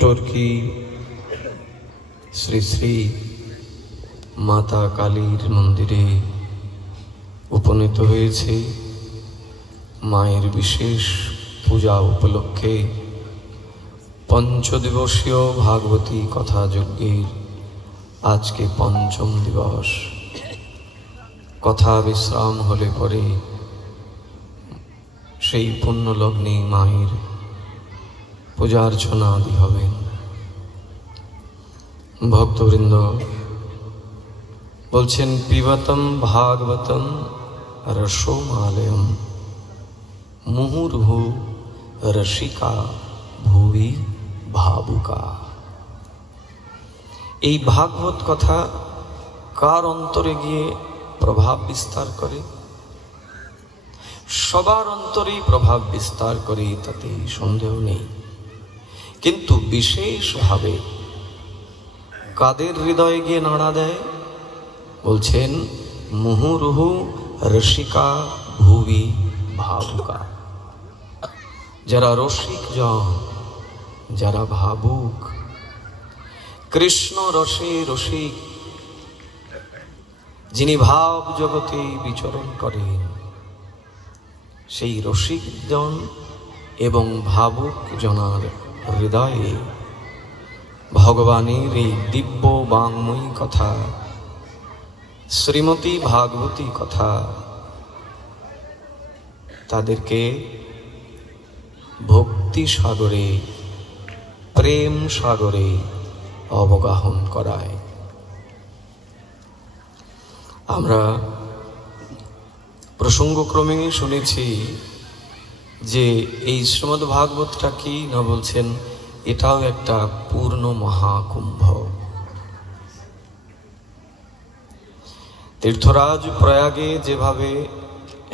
Turkey Shri Shri Mata कालीर मंदिरे उपनीत হয়েছে মায়ের বিশেষ পূজা উপলক্ষে पंचदिवसीय भागवती कथा यज्ञेर आज के पंचम दिवस। कथा विश्राम होले परे सेई पुण्य लग्ने माয়ের पूजार्चना आदि हबेन। भक्तवृंद बोलছেন पिबतम भागवतम रसोमालयम मुहुर्हु रसिका भुवि भावुका। এই ভাগবত কথা কার অন্তরে গিয়ে প্রভাব বিস্তার করে? সবার অন্তরেই প্রভাব বিস্তার করে, তাতে সন্দেহ নেই। কিন্তু বিশেষভাবে কাদের হৃদয়ে গিয়ে নাড়া দেয়? বলছেন মুহুর্হু রসিকা ভুবি ভাবুকা। যারা রসিক জন, যারা ভাবুক, কৃষ্ণ রসে রসিক, যিনি ভাব জগতে বিচরণ করেন, সেই রসিক জন এবং ভাবুক জনার হৃদয়ে ভগবানের এই দিব্য বাংময়ী কথা, শ্রীমতী ভাগবতী কথা, তাদেরকে ভক্তি সাগরে, প্রেম সাগরে অবগাহন করায়। আমরা প্রসঙ্গক্রমে শুনেছি যে এই শ্রীমদ্ ভাগবতটা কি না, বলছেন এটাও একটা পূর্ণ মহাকুম্ভ। তীর্থরাজ প্রয়াগে যেভাবে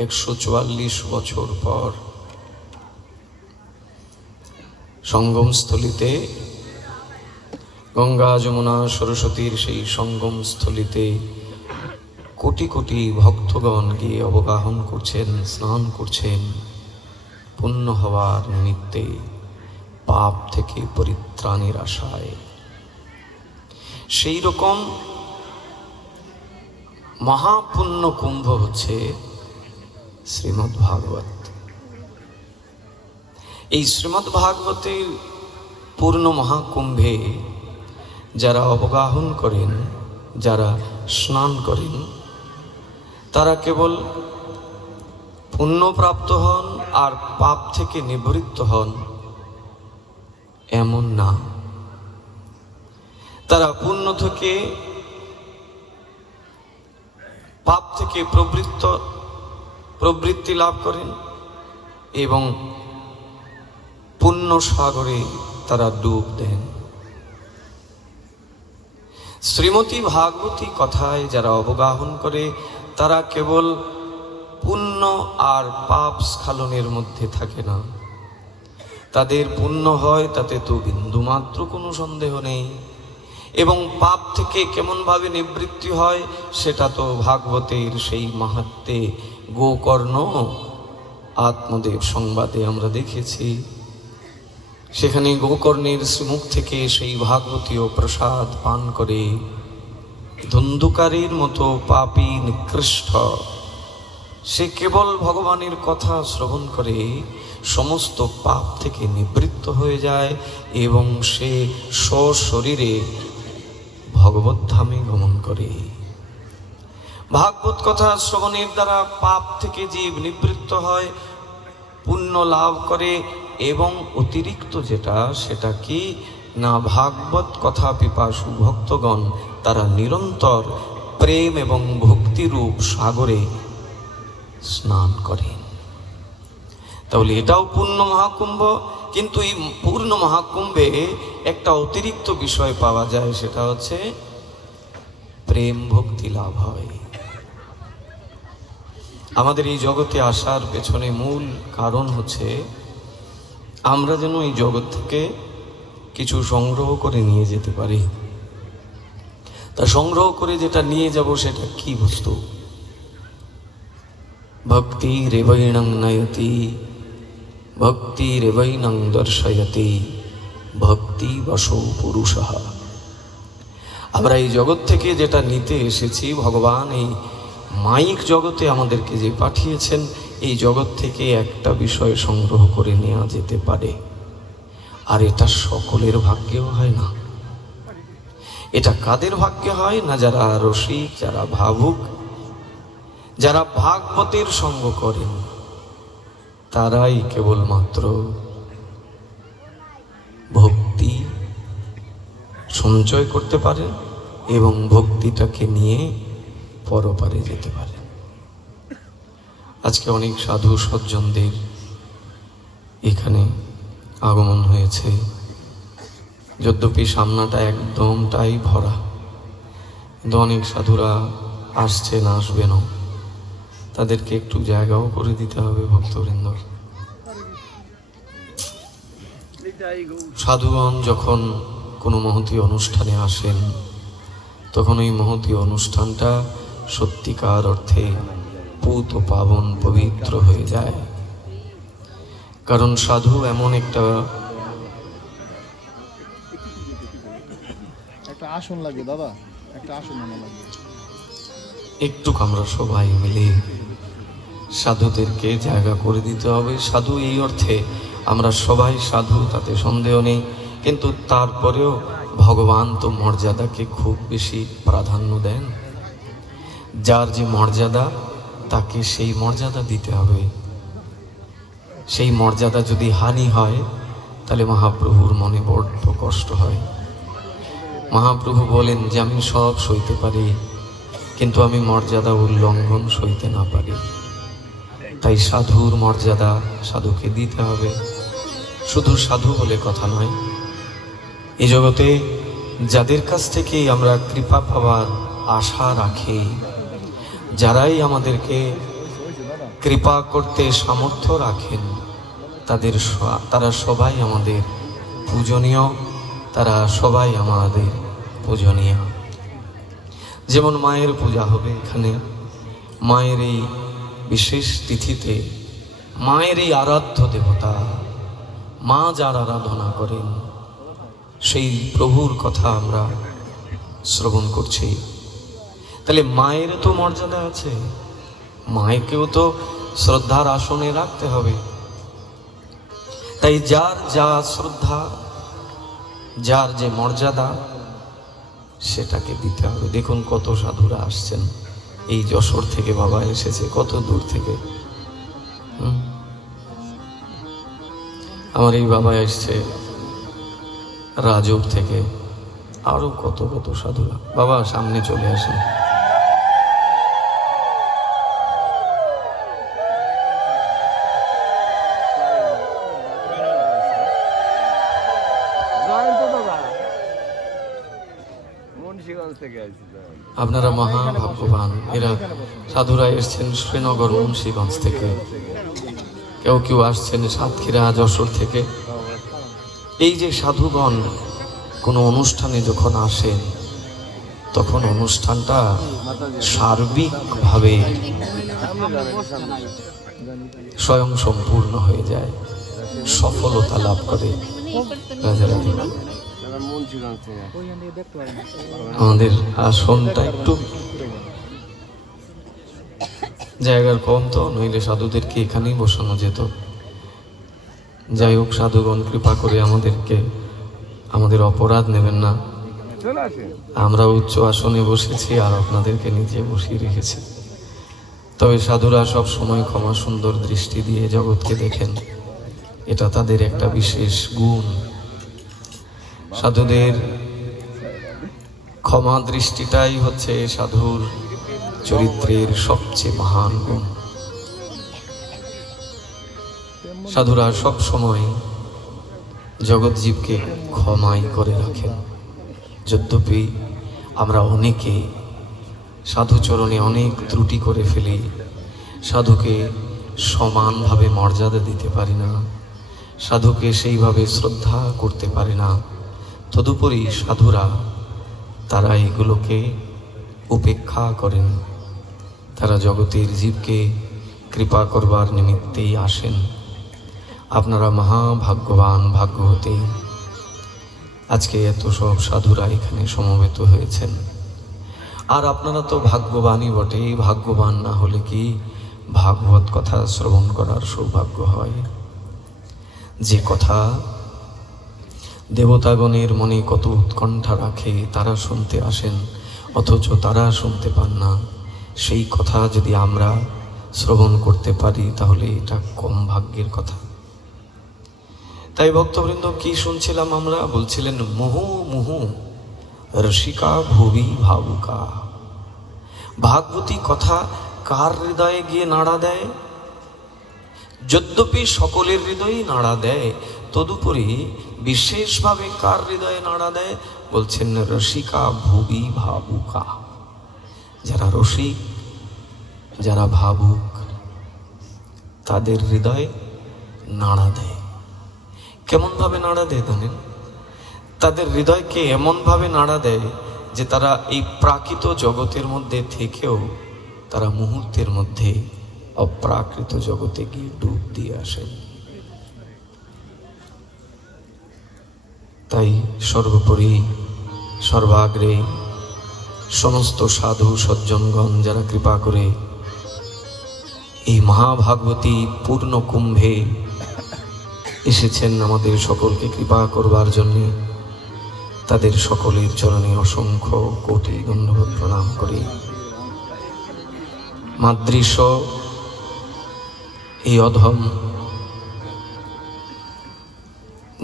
144 বছর পর সঙ্গমস্থলিতে গঙ্গা যমুনা সরস্বতীর সেই সঙ্গমস্থলিতে কোটি কোটি ভক্তগণ গিয়ে অবগাহন করছেন, স্নান করছেন পুণ্য হওয়ার নিমিত্তে, পাপ থেকে পরিত্রাণের আশায়, সেই রকম মহাপুণ্য কুম্ভ হচ্ছে শ্রীমদ্ ভাগবত। এই শ্রীমদ্ ভাগবতের পূর্ণ মহাকুম্ভে যারা অবগাহন করেন, যারা স্নান করেন, তারা কেবল পুণ্যপ্রাপ্ত হন আর পাপ থেকে নিবৃত্ত হন এমন না। তারা পুণ্য থেকে, পাপ থেকে প্রবৃত্তি লাভ করেন এবং পুণ্য সাগরে তারা ডুব দেন। শ্রীমতী ভাগবতী কথায় যারা অবগাহন করে, তারা কেবল পুণ্য আর পাপ স্খলনের মধ্যে থাকে না। তাদের পুণ্য হয়, তাতে তো বিন্দুমাত্র কোনো সন্দেহ নেই, এবং পাপ থেকে কেমনভাবে নিবৃত্তি হয় সেটা তো ভাগবতের সেই মাহাত্ম্যে গোকর্ণ আত্মদেব সংবাদে আমরা দেখেছি। সেখানে গোকর্ণের শ্রীমুখ থেকে সেই ভাগবতীয় প্রসাদ পান করে ধুন্ধুকারীর মতো পাপী নিকৃষ্ট সে কেবল ভগবানের কথা শ্রবণ করে সমস্ত পাপ থেকে নিবৃত্ত হয়ে যায় এবং সে স্বশরীরে ভগবত ধামে গমন করে। ভাগবত কথা শ্রবণের দ্বারা পাপ থেকে জীব নিবৃত্ত হয়, পুণ্য লাভ করে, এবং অতিরিক্ত যেটা, সেটা কি না, ভাগবত কথা পিপাসু ভক্তগণ তারা নিরন্তর প্রেম এবং ভক্তিরূপ সাগরে স্নান করেন। তাহলে এটাও পূর্ণ মহাকুম্ভ। কিন্তু এই পূর্ণ মহাকুম্ভে একটা অতিরিক্ত বিষয় পাওয়া যায়, সেটা হচ্ছে প্রেম ভক্তি লাভ হয়। আমাদের এই জগতে আসার পেছনে মূল কারণ হচ্ছে আমরা যেন এই জগৎ থেকে কিছু সংগ্রহ করে নিয়ে যেতে পারি। তা সংগ্রহ করে যেটা নিয়ে যাব সেটা কি বস্তু? ভক্তি রেবৈণং নয়তি, ভক্তি রেবৈণং দর্শয়তি, ভক্তি বশো পুরুষঃ। আমরা এই জগৎ থেকে যেটা নিতে এসেছি, ভগবান এই মাইক জগতে আমাদেরকে যে পাঠিয়েছেন, এই জগৎ থেকে একটা বিষয় সংগ্রহ করে নেওয়া যেতে পারে, আর এটা সকলের ভাগ্যেও হয় না। এটা কাদের ভাগ্যে হয় না? যারা রসিক, যারা ভাবুক, যারা ভাগবতের সঙ্গ করেন, তারাই কেবলমাত্র ভক্তি সঞ্চয় করতে পারেন এবং ভক্তিটাকে নিয়ে পরপারে যেতে পারেন। আজকে অনেক সাধু সজ্জনদের এখানে আগমন হয়েছে, যদ্যপি সামনাটা একদমটাই ভরা, কিন্তু অনেক সাধুরা আসছেন, আসবেনও। তাদেরকে একটু জায়গাও করে দিতে হবে ভক্তবৃন্দ। সাধুগণ যখন কোনো মহতী অনুষ্ঠানে আসেন, তখন ওই মহতী অনুষ্ঠানটা সত্যিকার অর্থে পূত ও পাবন, পবিত্র হয়ে যায়। কারণ সাধু এমন একটা আসন লাগে দাদা, একটা আসন লাগে। একটু আমরা সবাই মিলে সাধুদেরকে জায়গা করে দিতে হবে। সাধু এই অর্থে আমরা সবাই সাধু, তাতে সন্দেহ নেই, কিন্তু তারপরেও ভগবান তো মর্যাদাকে খুব বেশি প্রাধান্য দেন। যার যে মর্যাদা, তাকে সেই মর্যাদা দিতে হবে। সেই মর্যাদা যদি হানি হয়, তাহলে মহাপ্রভুর মনে বড্ড কষ্ট হয়। মহাপ্রভু বলেন যে আমি সব সইতে পারি, কিন্তু আমি মর্যাদা উল্লঙ্ঘন সইতে না পারি। তাই সাধুর মর্যাদা সাধুকে দিতে হবে। শুধু সাধু বলে কথা নয়, এই জগতে যাদের কাছ থেকে আমরা কৃপা পাওয়ার আশা রাখি, যারাই আমাদেরকে কৃপা করতে সামর্থ্য রাখেন, তারা সবাই আমাদের পূজনীয়, তারা সবাই আমাদের পূজনীয়। যেমন মায়ের পূজা হবে এখানে, মায়ের এই বিশেষ তিথিতে মায়ের এই আরাধ্য দেবতা, মা যার আরাধনা করেন, সেই প্রভুর কথা আমরা শ্রবণ করছি। তাহলে মায়ের তো মর্যাদা আছে, মায়েরকেও তো শ্রদ্ধার আসনে রাখতে হবে। তাই যার যা শ্রদ্ধা, যার যে মর্যাদা, সেটাকে দিতে হবে। দেখুন কত সাধুরা আসছেন, এই যশোর থেকে বাবা এসেছে, কত দূর থেকে। আমার এই বাবা এসছে রাজুর থেকে, আরো কত কত সাধুরা। বাবা সামনে চলে আসেন। আপনারা মহা ভাগ্যবান। এরা সাধুরা এসছেন শ্রীনগর, মুন্সিগঞ্জ থেকে, কেউ কেউ আসছেন সাতক্ষীরা, যশোর থেকে। এই যে সাধুগণ কোনো অনুষ্ঠানে যখন আসেন, তখন অনুষ্ঠানটা সার্বিকভাবে স্বয়ং সম্পূর্ণ হয়ে যায়, সফলতা লাভ করে। আমাদের আসনটা একটু জায়গার কম, তো নইলে সাধুদেরকে এখানেই বসানো যেত। যাই হোক, সাধুগণ কৃপা করে আমাদেরকে, আমাদের অপরাধ নেবেন না। আমরা উচ্চ আসনে বসেছি আর আপনাদেরকে নিচে বসিয়ে রেখেছি। তবে সাধুরা সব সময় ক্ষমা সুন্দর দৃষ্টি দিয়ে জগৎকে দেখেন, এটা তাদের একটা বিশেষ গুণ। সাধুদের ক্ষমা দৃষ্টিটাই হচ্ছে সাধুর চরিত্রের সবচেয়ে মহান গুণ। সাধুরা সব সময় জগৎজীবকে ক্ষমাই করে রাখেন। যদ্যপি আমরা অনেকে সাধুচরণে অনেক ত্রুটি করে ফেলি, সাধুকে সমানভাবে মর্যাদা দিতে পারি না, সাধুকে সেইভাবে শ্রদ্ধা করতে পারি না। তদুপরি সাধুরা তারা এগুলোকে উপেক্ষা করেন। তারা জগতের জীবকে কৃপা করবার নিমিত্তেই আসেন। আপনারা মহাভাগ্যবান, ভাগ্যবতী। আজকে এত সব সাধুরা এখানে সমবেত হয়েছেন। আর আপনারা তো ভাগ্যবানই বটে। ভাগ্যবান না হলে কি ভাগবত কথা শ্রবণ করার সৌভাগ্য হয়? যে কথা দেবতাগণের মনে কত উৎকণ্ঠা রাখে, তারা শুনতে আসেন, অথচ তারা শুনতে পান না। সেই কথা যদি আমরা শ্রবণ করতে পারি তাহলে এটা কম ভাগ্যের কথা। তাই ভক্তবৃন্দ, কি শুনছিলাম আমরা? বলছিলেন মুহু মুহু রসিকা ভুবি ভাবুকা। ভাগবতী কথা কার হৃদয়ে গিয়ে নাড়া দেয়? যদ্যপি সকলের হৃদয়ে নাড়া দেয়, তদুপরি বিশেষভাবে কার হৃদয়ে নাড়া দেয়? বলছেন রসিকা ভুবি ভাবুকা। যারা রসিক, যারা ভাবুক, তাদের হৃদয়ে নাড়া দেয়। কেমন ভাবে নাড়া দেয় জানেন? তাদের হৃদয়কে এমন ভাবে নাড়া দেয় যে তারা এই প্রাকৃত জগতের মধ্যে থেকেও তারা মুহূর্তের মধ্যে অপ্রাকৃত জগতে গিয়ে ডুব দিয়ে আসেন। তাই সর্বোপরি সর্বাগ্রে সমস্ত সাধু সজ্জনগণ যারা কৃপা করে এই মহাভাগবতী পূর্ণ কুম্ভে এসেছেন আমাদের সকলকে কৃপা করবার জন্য, তাদের সকলের চরণে অসংখ্য কোটি ধন্যবাদ প্রণাম করি। মাদৃশ এই অধম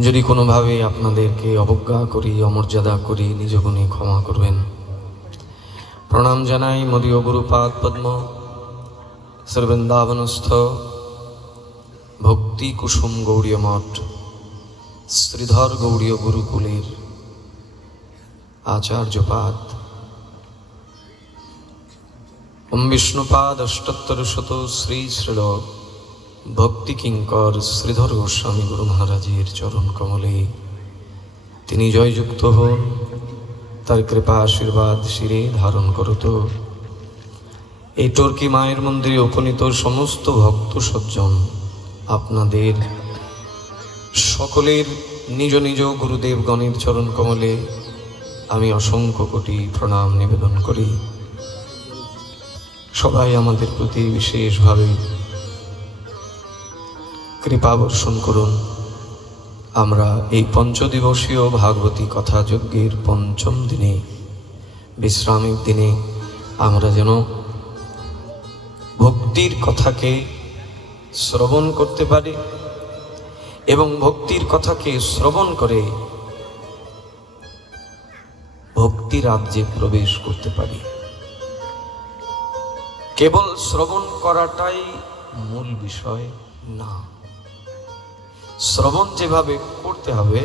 যদি কোনোভাবে আপনাদেরকে অবজ্ঞা করি, অমর্যাদা করি, নিজ গুণে ক্ষমা করবেন। প্রণাম জানাই মদীয় গুরুপাদ পদ্ম শ্রীবৃন্দাবনস্থ ভক্তি কুসুম গৌড়ীয় মঠ শ্রীধর গৌড়ীয় গুরুকুলের আচার্যপাদ ওম বিষ্ণুপাদ অষ্টোত্তর শত শ্রী শ্রীল ভক্তি কিঙ্কর শ্রীধর গোস্বামী গুরু মহারাজের চরণ কমলে তিনি জয়যুক্ত হন, তার কৃপা আশীর্বাদ শিরে ধারণ করত। এই টর্কি মায়ের মন্দিরে উপনীত সমস্ত ভক্ত সজ্জন আপনাদের সকলের নিজ নিজ গুরুদেবগণের চরণ কমলে আমি অসংখ্য কোটি প্রণাম নিবেদন করি। সবাই আমাদের প্রতি বিশেষভাবে কৃপা বর্ষণ করুন। আমরা এই পঞ্চদিবসীয় ভাগবতী কথা যজ্ঞের পঞ্চম দিনে, বিশ্রামের দিনে, আমরা যেন ভক্তির কথাকে শ্রবণ করতে পারি এবং ভক্তির কথাকে শ্রবণ করে ভক্তি রাজ্যে প্রবেশ করতে পারি। কেবল শ্রবণ করাটাই মূল বিষয় না, শ্রবণ যেভাবে করতে হবে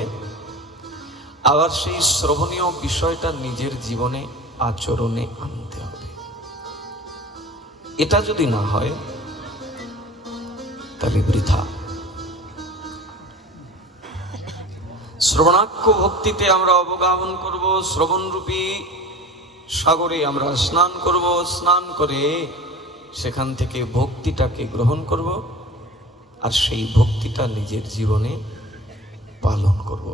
আবার সেই শ্রবণীয় বিষয়টা নিজের জীবনে আচরণে আনতে হবে। এটা যদি না হয় তাহলে বৃথা। শ্রবণাক্ষ ভক্তিতে আমরা অবগাহন করব, শ্রবণরূপী সাগরে আমরা স্নান করব, স্নান করে সেখান থেকে ভক্তিটাকে গ্রহণ করব আর সেই ভক্তিটা নিজের জীবনে পালন করব।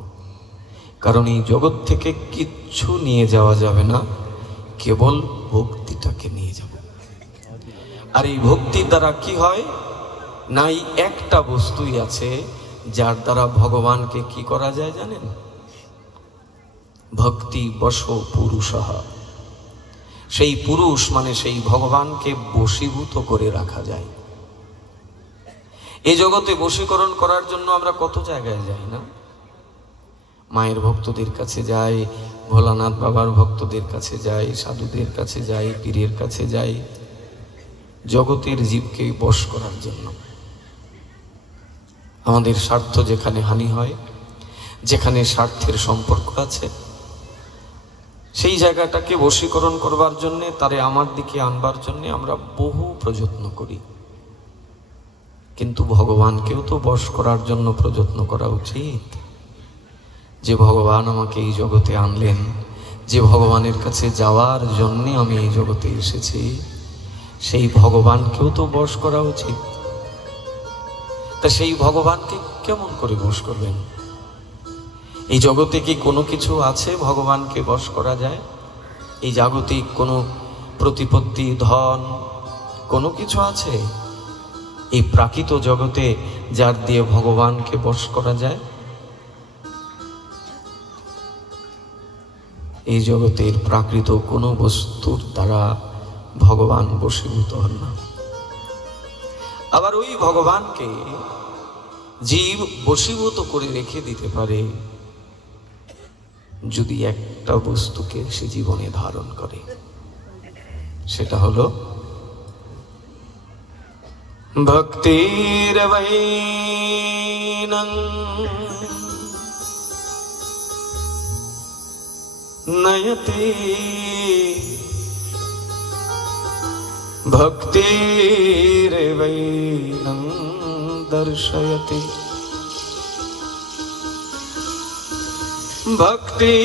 কারণ এই জগৎ থেকে কিচ্ছু নিয়ে যাওয়া যাবে না, কেবল ভক্তিটাকে নিয়ে যাব। আর এই ভক্তির দ্বারা কি হয় না, এই একটা বস্তুই আছে যার দ্বারা ভগবানকে কি করা যায় জানেন? ভক্তি বশ পুরুষঃ। সেই পুরুষ মানে সেই ভগবানকে বশীভূত করে রাখা যায়। এই জগতে বশীকরণ করার জন্য আমরা কত জায়গায় যাই না? মায়ের ভক্তদের কাছে যাই, ভোলানাথ বাবার ভক্তদের কাছে যাই, সাধুদের কাছে যাই, পীরের কাছে যাই, জগতের জীবকে বশ করার জন্য। আমাদের স্বার্থ যেখানে হানি হয়, যেখানে স্বার্থের সম্পর্ক আছে, সেই জায়গাটাকে বশীকরণ করবার জন্যে, তারে আমার দিকে আনবার জন্যে আমরা বহু প্রযত্ন করি। কিন্তু ভগবানকেও তো বশ করার জন্য প্রযত্ন করা উচিত। যে ভগবান আমাকে এই জগতে আনলেন, যে ভগবানের কাছে যাওয়ার জন্যে আমি এই জগতে এসেছি, সেই ভগবানকেও তো বশ করা উচিত। তা সেই ভগবানকে কেমন করে বশ করবেন? এই জগতে কি কোনো কিছু আছে ভগবানকে বশ করা যায়? এই জাগতিক কোনো প্রতিপত্তি, ধন, কোনো কিছু আছে এই প্রাকৃত জগতে যার দিয়ে ভগবানকে বশ করা যায়? এই জগতের প্রাকৃত কোনো বস্তুর দ্বারা ভগবান বশীভূত হন না। আবার ওই ভগবানকে জীব বশীভূত করে রেখে দিতে পারে যদি একটা বস্তুকে সে জীবনে ধারণ করে, সেটা হলো ভক্তির বৈনং নয়তে ভক্তির বৈনং দর্শয়তে ভক্তি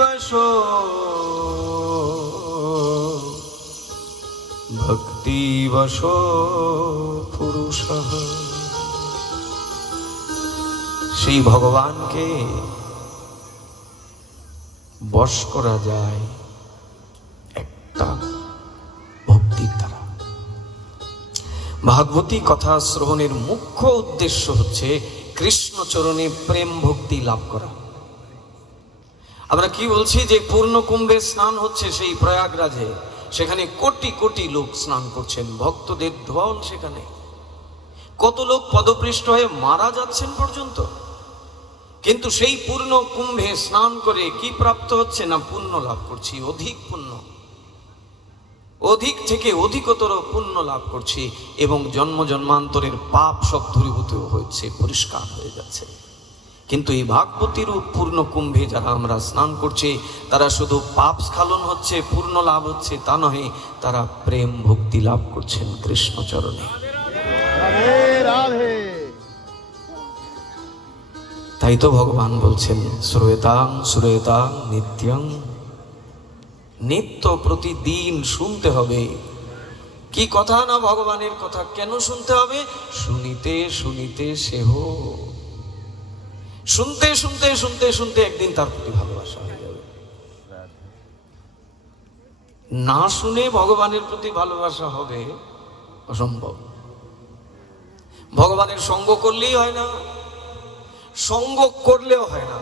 বশো ভক্তি বশো পুরুষঃ। সেই ভগবানকে বশ করা যায় একটা ভক্তির দ্বারা। ভাগবতী কথা শ্রবণের মুখ্য উদ্দেশ্য হচ্ছে কৃষ্ণচরণে প্রেম ভক্তি লাভ করা। আমরা কি বলছি যে পূর্ণ কুম্ভে স্নান হচ্ছে সেই প্রয়াগরাজে, সেখানে কোটি কোটি লোক স্নান করছেন, ভক্তদের ঢল, সেখানে কত লোক পদপৃষ্ঠ হয়ে মারা যাচ্ছেন পর্যন্ত। কিন্তু সেই পূর্ণ কুম্ভে স্নান করে কি প্রাপ্ত হচ্ছে না? পুণ্য লাভ করছি, অধিক পুণ্য, অধিক থেকে অধিকতর পুণ্য লাভ করছি, এবং জন্ম জন্মান্তরের পাপ সব দূরীভূত হয়েছে, পরিষ্কার হয়ে যাচ্ছে। কিন্তু এই ভাগবতীর পূর্ণ কুম্ভে যারা আমরা স্নান করছি, তারা শুধু পাপ স্খলন হচ্ছে, পূর্ণ লাভ হচ্ছে তা নহে, তারা প্রেম ভক্তি লাভ করছেন কৃষ্ণচরণে। রাধে রাধে। তাই তো ভগবান বলছেন শ্রুয়তাং শ্রুয়তাং নিত্যং, নিত্য প্রতিদিন শুনতে হবে। কি কথা না ভগবানের কথা, কেন শুনতে হবে? শুনিতে শুনিতে সেহ, শুনতে শুনতে শুনতে শুনতে একদিন তার প্রতি ভালোবাসা হয়ে যাবে। না শুনে ভগবানের প্রতি ভালোবাসা হবে অসম্ভব। ভগবানের সঙ্গ করলেই হয় না, সঙ্গ করলেও হয় না।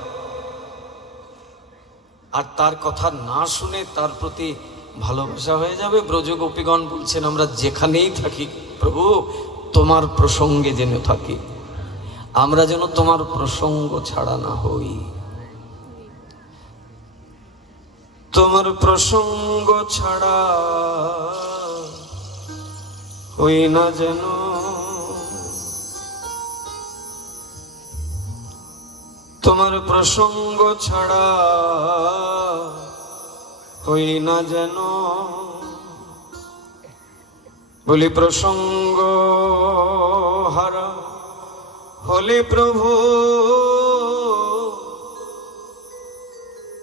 আর তার কথা না শুনে তার প্রতি ভালোবাসা হয়ে যাবে। ব্রজ গোপীগণ বলছেন, আমরা যেখানেই থাকি প্রভু তোমার প্রসঙ্গে যেন থাকি, আমরা যেন তোমার প্রসঙ্গ ছাড়া না হই। তোমার প্রসঙ্গ ছাড়া হই না যেন, তোমার প্রসঙ্গ ছাড়া হই না যেন। বলি প্রসঙ্গ হারা হলে প্রভু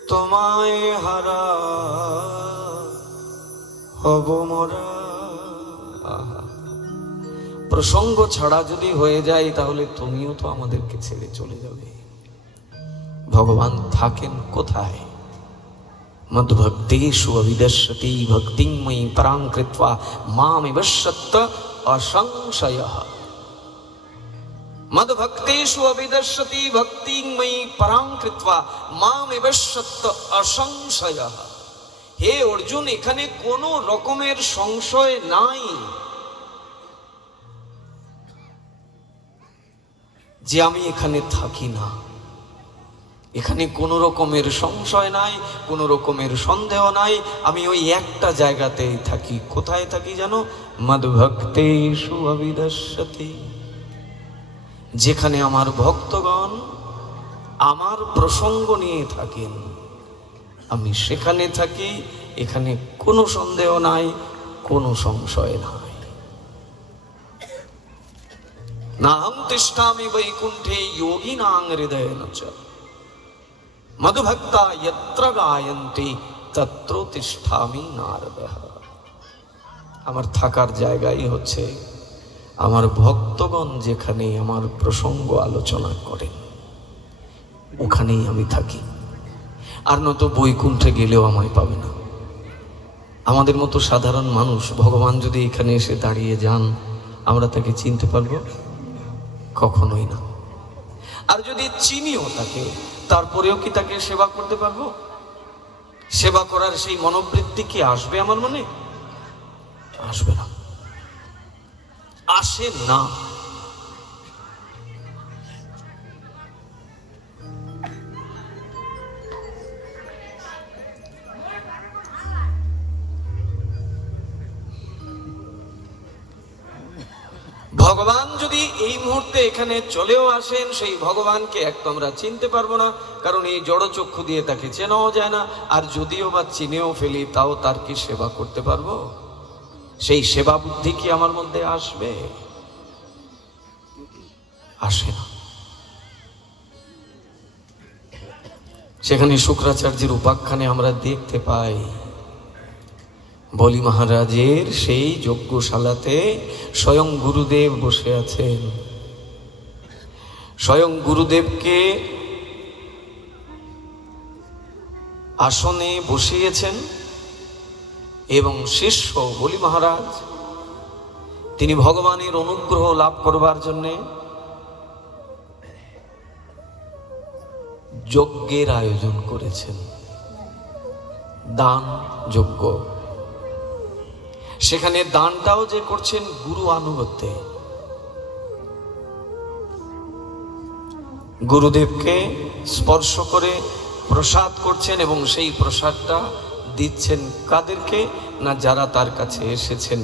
তোমায় হারা হব মোরা। প্রসঙ্গ ছাড়া যদি হয়ে যায় তাহলে তুমিও তো আমাদেরকে ছেড়ে চলে যাবে। ভগবান থাকেন কোথায়? মদ্ভক্তেষু অভিদশ্যতি ভক্তিময়ী পরাং কৃত্বা মামিবশ্যত্ত অসংশয়ঃ। মদ্ভক্তেষু অভিদশ্যতি ভক্তিময়ী পরাং কৃত্বা মামিবশ্যত্ত অসংশয়ঃ। হে অর্জুন, এখানে কোনো রকমের সংশয় নাই যে আমি এখানে থাকি না। এখানে কোনো রকমের সংশয় নাই, কোনো রকমের সন্দেহ নাই, আমি ওই একটা জায়গাতেই থাকি। কোথায় থাকি জানো? মদ্ভক্তেষু অভিদশ্যতি। যেখানে আমার ভক্তগণ আমার প্রসঙ্গ নিয়ে থাকেন, আমি সেখানে থাকি। এখানে কোনো সন্দেহ নাই, কোনো সংশয় নাই। নাহং তিষ্ঠামি বৈকুণ্ঠে যোগিনাং হৃদয়েন চ মধুভক্তা যত্র গায়ন্তি তত্র তিষ্ঠামি নারদঃ। আমার থাকার জায়গাই হচ্ছে আমার ভক্তগণ যেখানে আমার প্রসঙ্গ আলোচনা করেন। ওখানেই আমি থাকি, আর নয়তো বৈকুণ্ঠে গেলেও আমায় পাবে না। আমাদের মতো সাধারণ মানুষ ভগবান যদি এখানে এসে দাঁড়িয়ে যান, আমরা তাকে চিনতে পারবো? কখনোই না। আর যদি চিনিও তাকে, তারপরেও কি তাকে সেবা করতে পারবো? সেবা করার সেই মনোবৃত্তি কি আসবে আমার মনে? আসবে না, আসে না। ভগবান যদি এই মুহূর্তে এখানে চলেও আসেন, সেই ভগবানকে এক তো আমরা চিনতে পারবো না, কারণ এই জড়চক্ষু দিয়ে তাকে চেনাও যায় না। আর যদিও বা চিনেও ফেলি, তাও তার কি সেবা করতে পারবো? সেই সেবা বুদ্ধি কি আমার মধ্যে আসবে? আসে না। সেখানে শুক্রাচার্যের উপাখ্যানে আমরা দেখতে পাই, বলি মহারাজের সেই যজ্ঞশালাতে স্বয়ং গুরুদেব বসে আছেন। স্বয়ং গুরুদেবকে আসনে বসিয়েছেন এবং শিষ্য বলি মহারাজ তিনি ভগবানের অনুগ্রহ লাভ করবার জন্যে যজ্ঞের আয়োজন করেছেন, দান যজ্ঞ। সেখানে দানটাও যে করছেন গুরু আনুগত্যে। গুরুদেবকে স্পর্শ করে প্রসাদ করছেন এবং সেই প্রসাদটা দিচ্ছেন কাদেরকে? না, যারা তার কাছে এসেছেন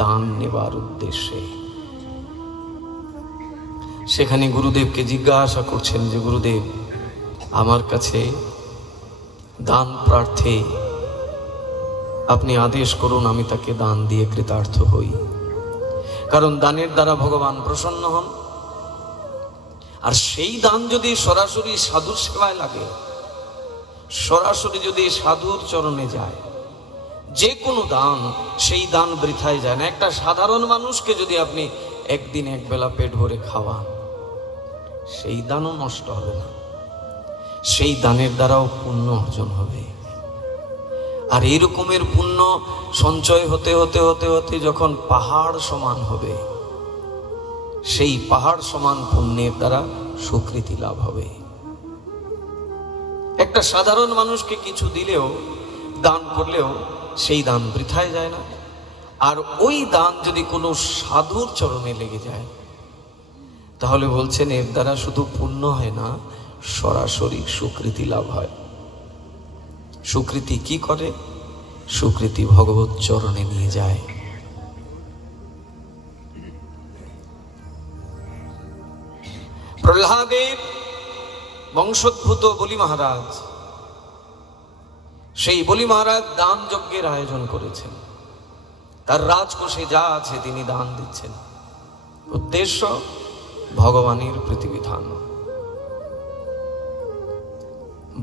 দান নেবার উদ্দেশ্যে। সেখানে গুরুদেবকে জিজ্ঞাসা করছেন যে গুরুদেব, আমার কাছে দান প্রার্থী, আপনি আদেশ করুন, আমি তাকে দান দিয়ে কৃতার্থ হই। কারণ দানের দ্বারা ভগবান প্রসন্ন হন। আর সেই দান যদি সরাসরি সাধুর সেবায় লাগে, সরাসরি যদি সাধুর চরণে যায়, যে কোনো দান, সেই দান বৃথায় যায় না। একটা সাধারণ মানুষকে যদি আপনি একদিন একবেলা পেট ভরে খাওয়ান, সেই দানও নষ্ট হবে না, সেই দানের দ্বারাও পুণ্য অর্জন হবে। আর এই রকমের পুণ্য সঞ্চয় হতে হতে হতে হতে যখন পাহাড় সমান হবে, সেই পাহাড় সমান পুণ্যের দ্বারা স্বীকৃতি লাভ হবে। একটা সাধারণ মানুষকে কিছু দিলেও, দান করলেও সেই দান বৃথায় যায় না। আর ওই দান যদি কোনো সাধুর চরণে লেগে যায়, তাহলে বলছেন এর দ্বারা শুধু পুণ্য হয় না, সরাসরি স্বীকৃতি লাভ হয়। স্বীকৃতি কি করে? স্বীকৃতি ভগবত চরণে নিয়ে যায়। প্রহ্লাদের বংশোদ্ভূত বলি মহারাজ, সেই বলি মহারাজ দান যজ্ঞের আয়োজন করেছেন। তার রাজকোষে যা আছে তিনি দান দিচ্ছেন। উদ্দেশ্য ভগবানের প্রতিবিধান,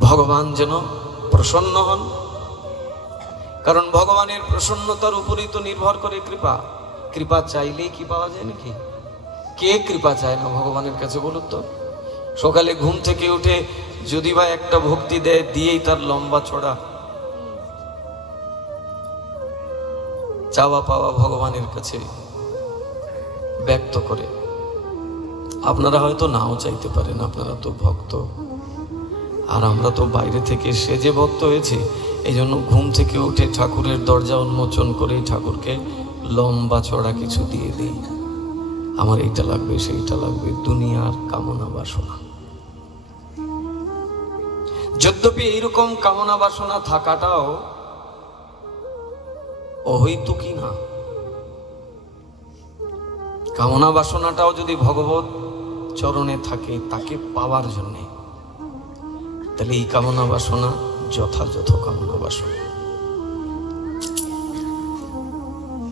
ভগবান যেন প্রসন্ন হন। কারণ ভগবানের প্রসন্নতার উপরেই তো নির্ভর করে কৃপা। কৃপা চাইলেই কি পাওয়া যায় নাকি? কে কৃপা চায় না ভগবানের কাছে বলুন তো? সকালে ঘুম থেকে উঠে যদি বা একটা ভক্তি দেয়, দিয়েই তার লম্বা চড়া চাওয়া পাওয়া ভগবানের কাছে ব্যক্ত করে। আপনারা হয়তো নাও চাইতে পারেন, আপনারা তো ভক্ত, আর আমরা তো বাইরে থেকে সেজে ভক্ত হয়েছে। এই জন্য ঘুম থেকে উঠে ঠাকুরের দরজা উন্মোচন করে ঠাকুরকে লম্বা চড়া কিছু দিয়ে দিই, আমার এইটা লাগবে সেইটা লাগবে, দুনিয়ার কামনা বাসনা। যদ্যপি এইরকম কামনা বাসনা থাকাটাও অহৈতুকী না। কামনা বাসনাটাও যদি ভগবত চরণে থাকে তাকে পাওয়ার জন্যে, তাহলে এই কামনা বাসনা যথাযথ কামনা বাসনা।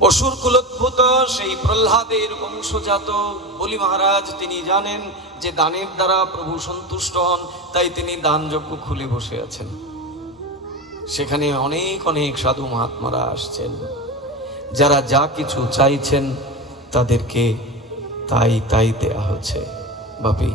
অসুর কুলোদ্ভূত সেই প্রহ্লাদের বংশজাত বলি মহারাজ তিনি জানেন যে দানের দ্বারা প্রভু সন্তুষ্ট হন, তাই তিনি দান যজ্ঞ খুলে বসে আছেন। সেখানে অনেক অনেক সাধু মহাত্মারা আসছেন, যারা যা কিছু চাইছেন তাদেরকে তাই তাই দেয়া হচ্ছে। বাপি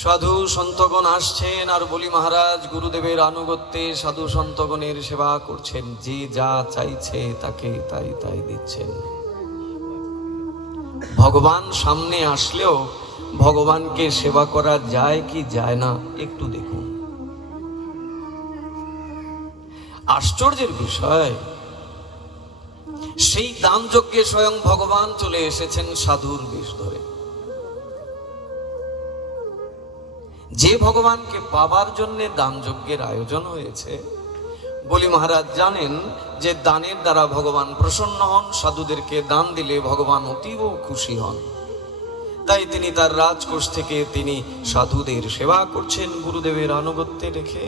সাধু সন্তগণ আসছেন আর বলি মহারাজ গুরুদেবের আনুগত্যে সাধু সন্তগণের সেবা করছেন, যে যা চাইছে তাকে তাই তাই দিচ্ছেন। ভগবান সামনে আসলেও ভগবানকে সেবা করা যায় কি যায় না একটু দেখুন। আশ্চর্যের বিষয়, সেই দান যজ্ঞে স্বয়ং ভগবান চলে এসেছেন সাধুর বেশ ধরে। যে ভগবানকে পাবার জন্য দান যজ্ঞের আয়োজন হয়েছে, বলি মহারাজ জানেন যে দানের দ্বারা ভগবান প্রসন্ন হন, সাধুদেরকে দান দিলে ভগবান অতীব খুশি হন। তাই তিনি তার রাজকোষ থেকে তিনি সাধুদের সেবা করছেন গুরুদেবের আনুগত্যে রেখে।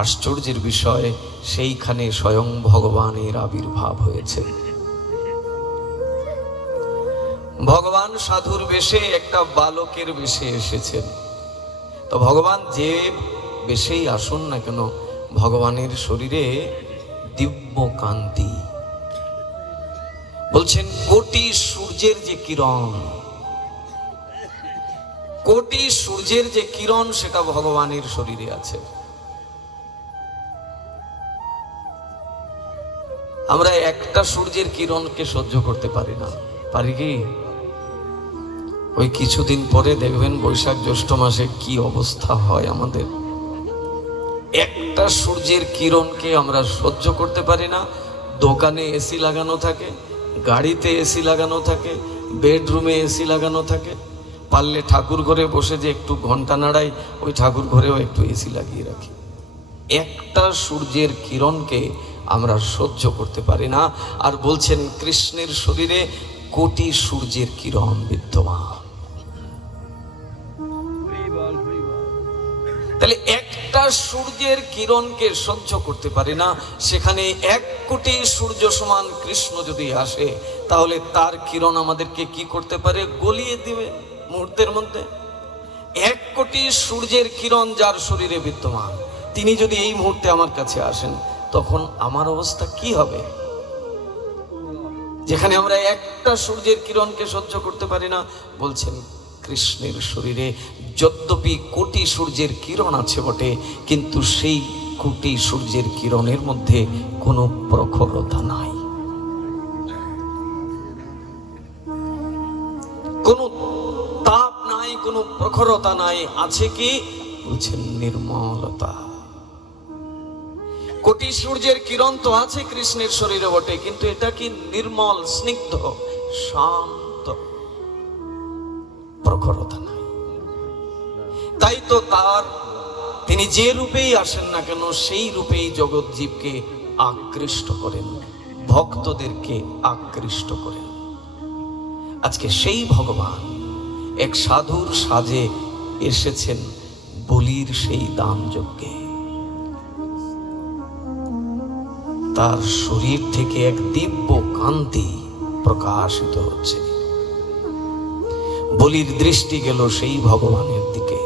আশ্চর্যের বিষয়, সেইখানে স্বয়ং ভগবানের আবির্ভাব হয়েছে। ভগবান সাধুর বেশে একটা বালকের বেশে এসেছেন। তো ভগবান যে বেশেই আসুন না কেন, ভগবানের শরীরে দিব্য কান্তি। বলছেন কোটি সূর্যের যে কিরণ, কোটি সূর্যের যে কিরণ সেটা ভগবানের শরীরে আছে। আমরা একটা সূর্যের কিরণকে সহ্য করতে পারি না, পারি কি? ওই কিছুদিন পরে দেখবেন বৈশাখ জ্যৈষ্ঠ মাসে কি অবস্থা হয় আমাদের। একটা সূর্যের কিরণকে আমরা সহ্য করতে পারি না। দোকানে এসি লাগানো থাকে, গাড়িতে এসি লাগানো থাকে, বেডরুমে এসি লাগানো থাকে, পারলে ঠাকুর ঘরে বসে যে একটু ঘন্টা নাড়াই, ওই ঠাকুর ঘরেও একটু এসি লাগিয়ে রাখি। একটা সূর্যের কিরণকে আমরা সহ্য করতে পারি না। আর বলছেন কৃষ্ণের শরীরে কোটি সূর্যের কিরণ বিদ্যমান। তাহলে একটা সূর্যের কিরণকে সহ্য করতে পারি না, সেখানে 1 কোটি সূর্য সমান কৃষ্ণ যদি আসে, তাহলে তার কিরণ আমাদেরকে কি করতে পারে? গলিয়ে দিবে মুহূর্তের মধ্যে। 1 কোটি সূর্যের কিরণ যার শরীরে বিদ্যমান, তিনি যদি এই মুহূর্তে আমার কাছে আসেন, তখন আমার অবস্থা কি হবে? যেখানে আমরা একটা সূর্যের কিরণকে সহ্য করতে পারি না, বলছেন কৃষ্ণের শরীরে যদ্যপি কোটি সূর্যের কিরণ আছে বটে, কিন্তু সেই কোটি সূর্যের কিরণের মধ্যে কোনো প্রখরতা নাই, কোনো তাপ নাই, কোনো প্রখরতা নাই। আছে কি? বলছেন নির্মলতা। কোটি সূর্যের কিরণ তো আছে কৃষ্ণের শরীরে বটে, কিন্তু এটা কি নির্মল, স্নিগ্ধ, শান্ত, প্রখরতা নাই। তাই তো তিনি যে রূপেই আসেন না কেন, সেই রূপেই জগৎ জীবকে আকৃষ্ট করেন, ভক্তদেরকে আকৃষ্ট করেন। আজকে সেই ভগবান এক সাধুর সাজে এসেছেন বলির সেই দান যজ্ঞে। তার শরীর থেকে এক দিব্য কান্তি প্রকাশিত হচ্ছে। বলির দৃষ্টি গেল সেই ভগবানের দিকে।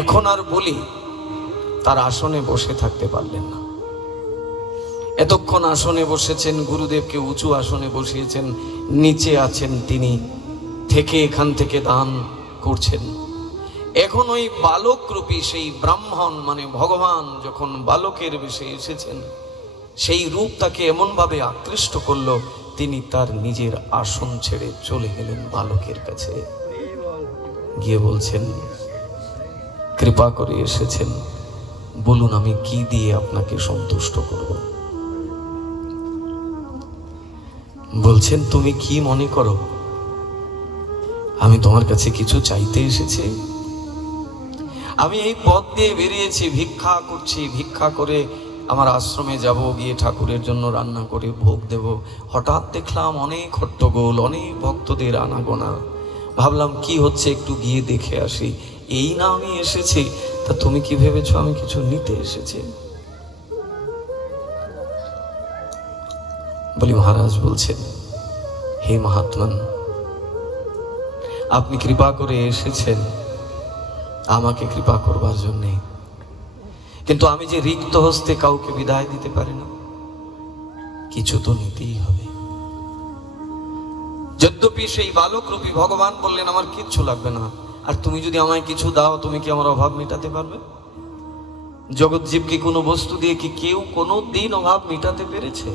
এখন আর বলি তার আসনে বসে থাকতে পারলেন না। এতক্ষণ আসনে বসেছেন, গুরুদেবকে উঁচু আসনে বসিয়েছেন, নিচে আছেন তিনি, থেকে এখান থেকে দান করছেন। এখন ওই বালক রূপী সেই ব্রাহ্মণ মানে ভগবান যখন বালকের বেশে এসেছেন, সেই রূপ তাকে এমন ভাবে আকৃষ্ট করলো, তিনি তার নিজের আসন ছেড়ে চলে গেলেন বালকের কাছে, গিয়ে বলছেন, কৃপা করে এসেছেন, বলুন আমি কি দিয়ে আপনাকে সন্তুষ্ট করব। বলছেন, তুমি কি মনে করো আমি তোমার কাছে কিছু চাইতে এসেছি? আমি এই পথ দিয়ে বেরিয়েছি, ভিক্ষা করছি, ভিক্ষা করে আমার আশ্রমে যাব, গিয়ে ঠাকুরের জন্য রান্না করে ভোগ দেব। হঠাৎ দেখলাম অনেক হট্টগোল, অনেক ভক্তদের আনাগোনা। ভাবলাম কি হচ্ছে, একটু গিয়ে দেখে আসি। এই না আমি এসেছি, তা তুমি কি ভেবেছো আমি কিছু নিতে এসেছি? বলি মহারাজ বলছেন, হে মহাত্মান, আপনি কৃপা করে এসেছেন আমাকে কৃপা করবার জন্যে, কিন্তু আমি যে রিক্ত হস্তে কাউকে বিদায় দিতে পারি না, কিছু তো নিতেই হবে। যদ্যপি সেই বালক রূপী ভগবান বললেন আমার কিচ্ছু লাগবে না, আর তুমি যদি আমায় কিছু দাও তুমি কি আমার অভাব মেটাতে পারবে? জগৎ জীবকে কোনো বস্তু দিয়ে কি কেউ কোনো দিন অভাব মেটাতে পেরেছে?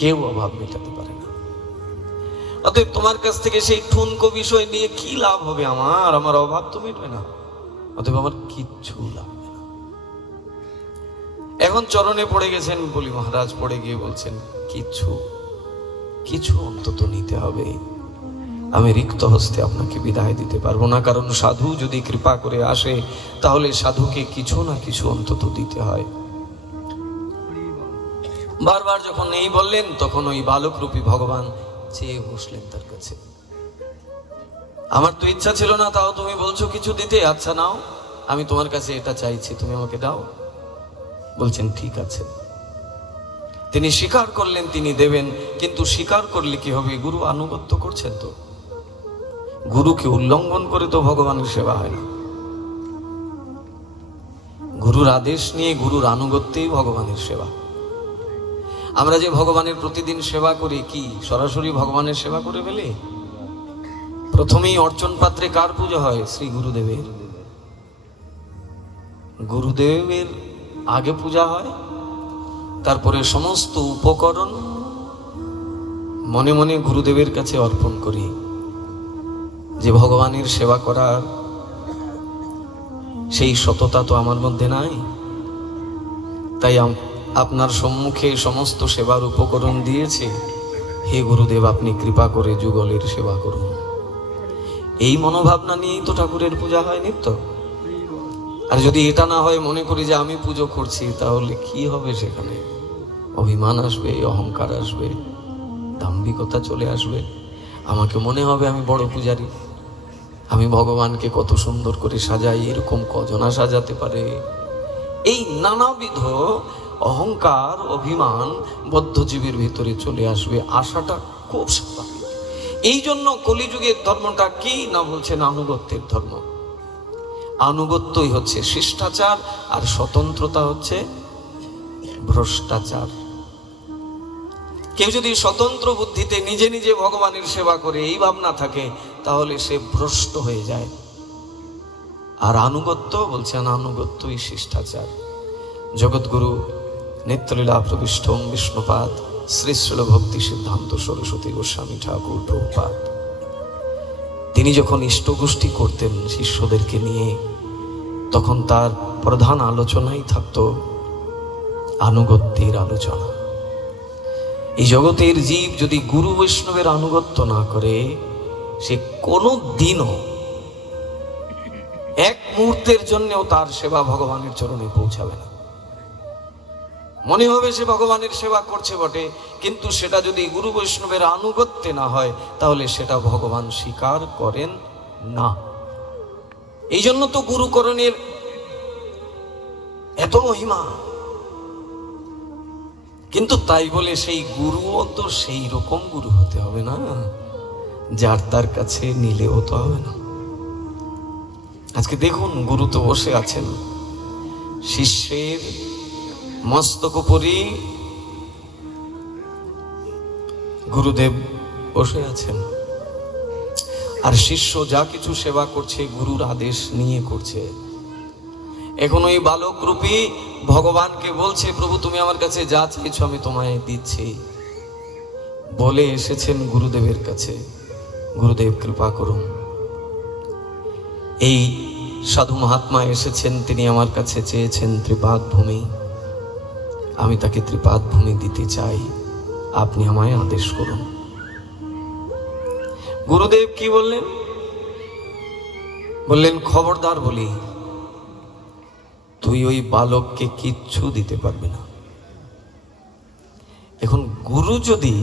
কেউ অভাব মেটাতে পারে না। অতএব তোমার কাছ থেকে সেই ঠুনকো বিষয় নিয়ে কি লাভ হবে? আমার অভাব তো মিটবে না, অতএব আমার কিচ্ছু লাগবে না। এখন চরণে পড়ে গেছেন বলি মহারাজ, পড়ে গিয়ে বলছেন কিছু অন্তত নিতে হবে। আমি রিক্ত হস্তে আপনাকে বিদায় দিতে পারবো না, কারণ সাধু যদি কৃপা করে আসে তাহলে সাধুকে কিছু না কিছু অন্তত দিতে হয়। বারবার যখন এই বললেন তখন ওই বালক রূপী ভগবান চেয়ে বসলেন তার কাছে। আমার তো ইচ্ছা ছিল না, তাও তুমি বলছো কিছু দিতে, আচ্ছা নাও, আমি তোমার কাছে এটা চাইছি, তুমি আমাকে দাও। বলছেন ঠিক আছে। তিনি স্বীকার করলেন তিনি দেবেন, কিন্তু স্বীকার করলে কি হবে? গুরু আনুগত্য করছেন তো, গুরুকে উল্লঙ্ঘন করে তো ভগবানের সেবা হয় না। গুরুর আদেশ নিয়ে গুরুর আনুগত্যেই ভগবানের সেবা। আমরা যে ভগবানের প্রতিদিন সেবা করি, কি সরাসরি ভগবানের সেবা করে ফেলে? প্রথমেই অর্চন পাত্রে কার পূজা হয়? শ্রী গুরুদেবের। গুরুদেবের আগে পূজা হয়, তারপরে সমস্ত উপকরণ মনে মনে গুরুদেবের কাছে অর্পণ করি। যে ভগবানের সেবা করার সেই সততা তো আমার মধ্যে নাই, তাই আপনার সম্মুখে সমস্ত সেবার উপকরণ দিয়েছে। হে গুরুদেব, আপনি কৃপা করে যুগলের সেবা করুন। এই মনোভাবনা নিয়েই তো ঠাকুরের পূজা হয় নিত্য। আর যদি এটা না হয়, মনে করি যে আমি পুজো করছি, তাহলে কি হবে? সেখানে অভিমান আসবে, অহংকার আসবে, দাম্ভিকতা চলে আসবে। আমাকে মনে হবে আমি বড় পূজারী, আমি ভগবানকে কত সুন্দর করে সাজাই, এরকম কজনা সাজাতে পারে? এই নানাবিধ অহংকার অভিমান বদ্ধজীবের ভিতরে চলে আসবে, আশাটা খুব স্বাভাবিক। এই জন্য কলিযুগের ধর্মটা কি না বলছেন? আনুগত্যের ধর্ম। আনুগত্যই হচ্ছে শিষ্টাচার, আর স্বতন্ত্রতা হচ্ছে ভ্রষ্টাচার। কেউ যদি স্বতন্ত্র বুদ্ধিতে নিজে নিজে ভগবানের সেবা করে এই ভাবনা থাকে, তাহলে সে ভ্রষ্ট হয়ে যায়। আর আনুগত্য বলছেন, আনুগত্যই শিষ্টাচার। জগৎগুরু নিত্যলীলা প্রবিষ্ট বিষ্ণুপাদ শ্রী শ্রীল ভক্তি সিদ্ধান্ত সরস্বতী গোস্বামী ঠাকুর প্রভুপাদ, তিনি যখন ইষ্টগোষ্ঠী করতেন শিষ্যদেরকে নিয়ে, তখন তার প্রধান আলোচনাই থাকতো আনুগত্যের আলোচনা। এই জগতের জীব যদি গুরু বৈষ্ণবের আনুগত্য না করে, সে কোনো দিনও এক মুহূর্তের জন্যও তার সেবা ভগবানের চরণে পৌঁছাবে না। মনে হবে সে ভগবানের সেবা করছে বটে, কিন্তু সেটা যদি গুরু বৈষ্ণবের আনুগত্যে না হয়, তাহলে সেটা ভগবান স্বীকার করেন না। এই জন্য তো গুরুকরণের এত মহিমা। কিন্তু তাই বলে সেই গুরুও তো সেই রকম গুরু হতে হবে না, যার তার কাছে নিলেও তো হবে না। আজকে দেখুন, গুরু তো বসে আছেন, শিষ্যের মস্তক উপরই গুরুদেব বসে আছেন, আর শিষ্য যা কিছু সেবা করছে গুরুর আদেশ নিয়ে করছে। এখন ওই বালক রূপী ভগবানকে বলছে, প্রভু তুমি আমার কাছে যা চাইছো আমি তোমায় দিচ্ছি, বলে এসেছেন গুরুদেবের কাছে, গুরুদেব কৃপা করুন। এই সাধু মহাত্মা এসেছেন, তিনি আমার কাছে চেয়েছেন ত্রিপাদ ভূমি, আমি তাকে ত্রিপাদ ভূমি দিতে চাই, আপনি আমায় আদেশ করুন। গুরুদেব কি বললেন? বললেন, খবরদার বলি, তুই ওই বালককে কিচ্ছু দিতে পারবি না। এখন গুরু যদি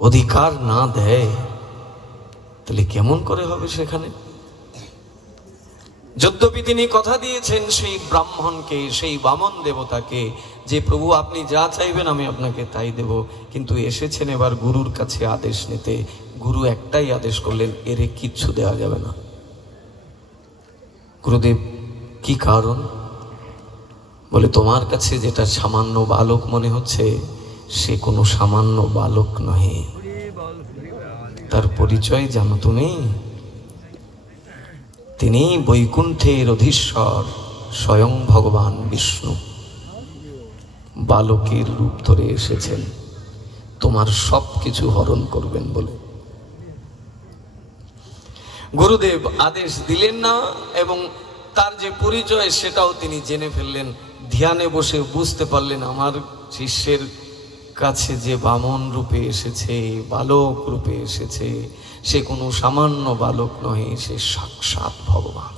অধিকার না দেয়, তাহলে কেমন করে হবে সেখানে? যদ্যপি তিনি কথা দিয়েছেন সেই ব্রাহ্মণকে, সেই বামন দেবতাকে, যে প্রভু আপনি যা চাইবেন আমি আপনাকে তাই দেব, কিন্তু এসেছেন এবার গুরুর কাছে আদেশ নিতে। গুরু একটাই আদেশ করলেন, এরে কিচ্ছু দেওয়া যাবে না। গুরুদেব কি কারণ? বলে, তোমার কাছে যেটা সামান্য বালক মনে হচ্ছে, সে কোনো সামান্য বালক নহে। তার পরিচয় জানো তুমি? তিনি বৈকুণ্ঠের অধীশ্বর স্বয়ং ভগবান বিষ্ণু বালকের রূপ ধরে এসেছেন তোমার সব কিছু হরণ করবেন বলে। গুরুদেব আদেশ দিলেন না এবং তার যে পরিচয় সেটাও তিনি জেনে ফেললেন। ধ্যানে বসে বুঝতে পারলেন আমার শিষ্যের কাছে যে বামন রূপে এসেছে, বালক রূপে এসেছে, সে কোনো সামান্য বালক নয়, সে সাক্ষাৎ ভগবান।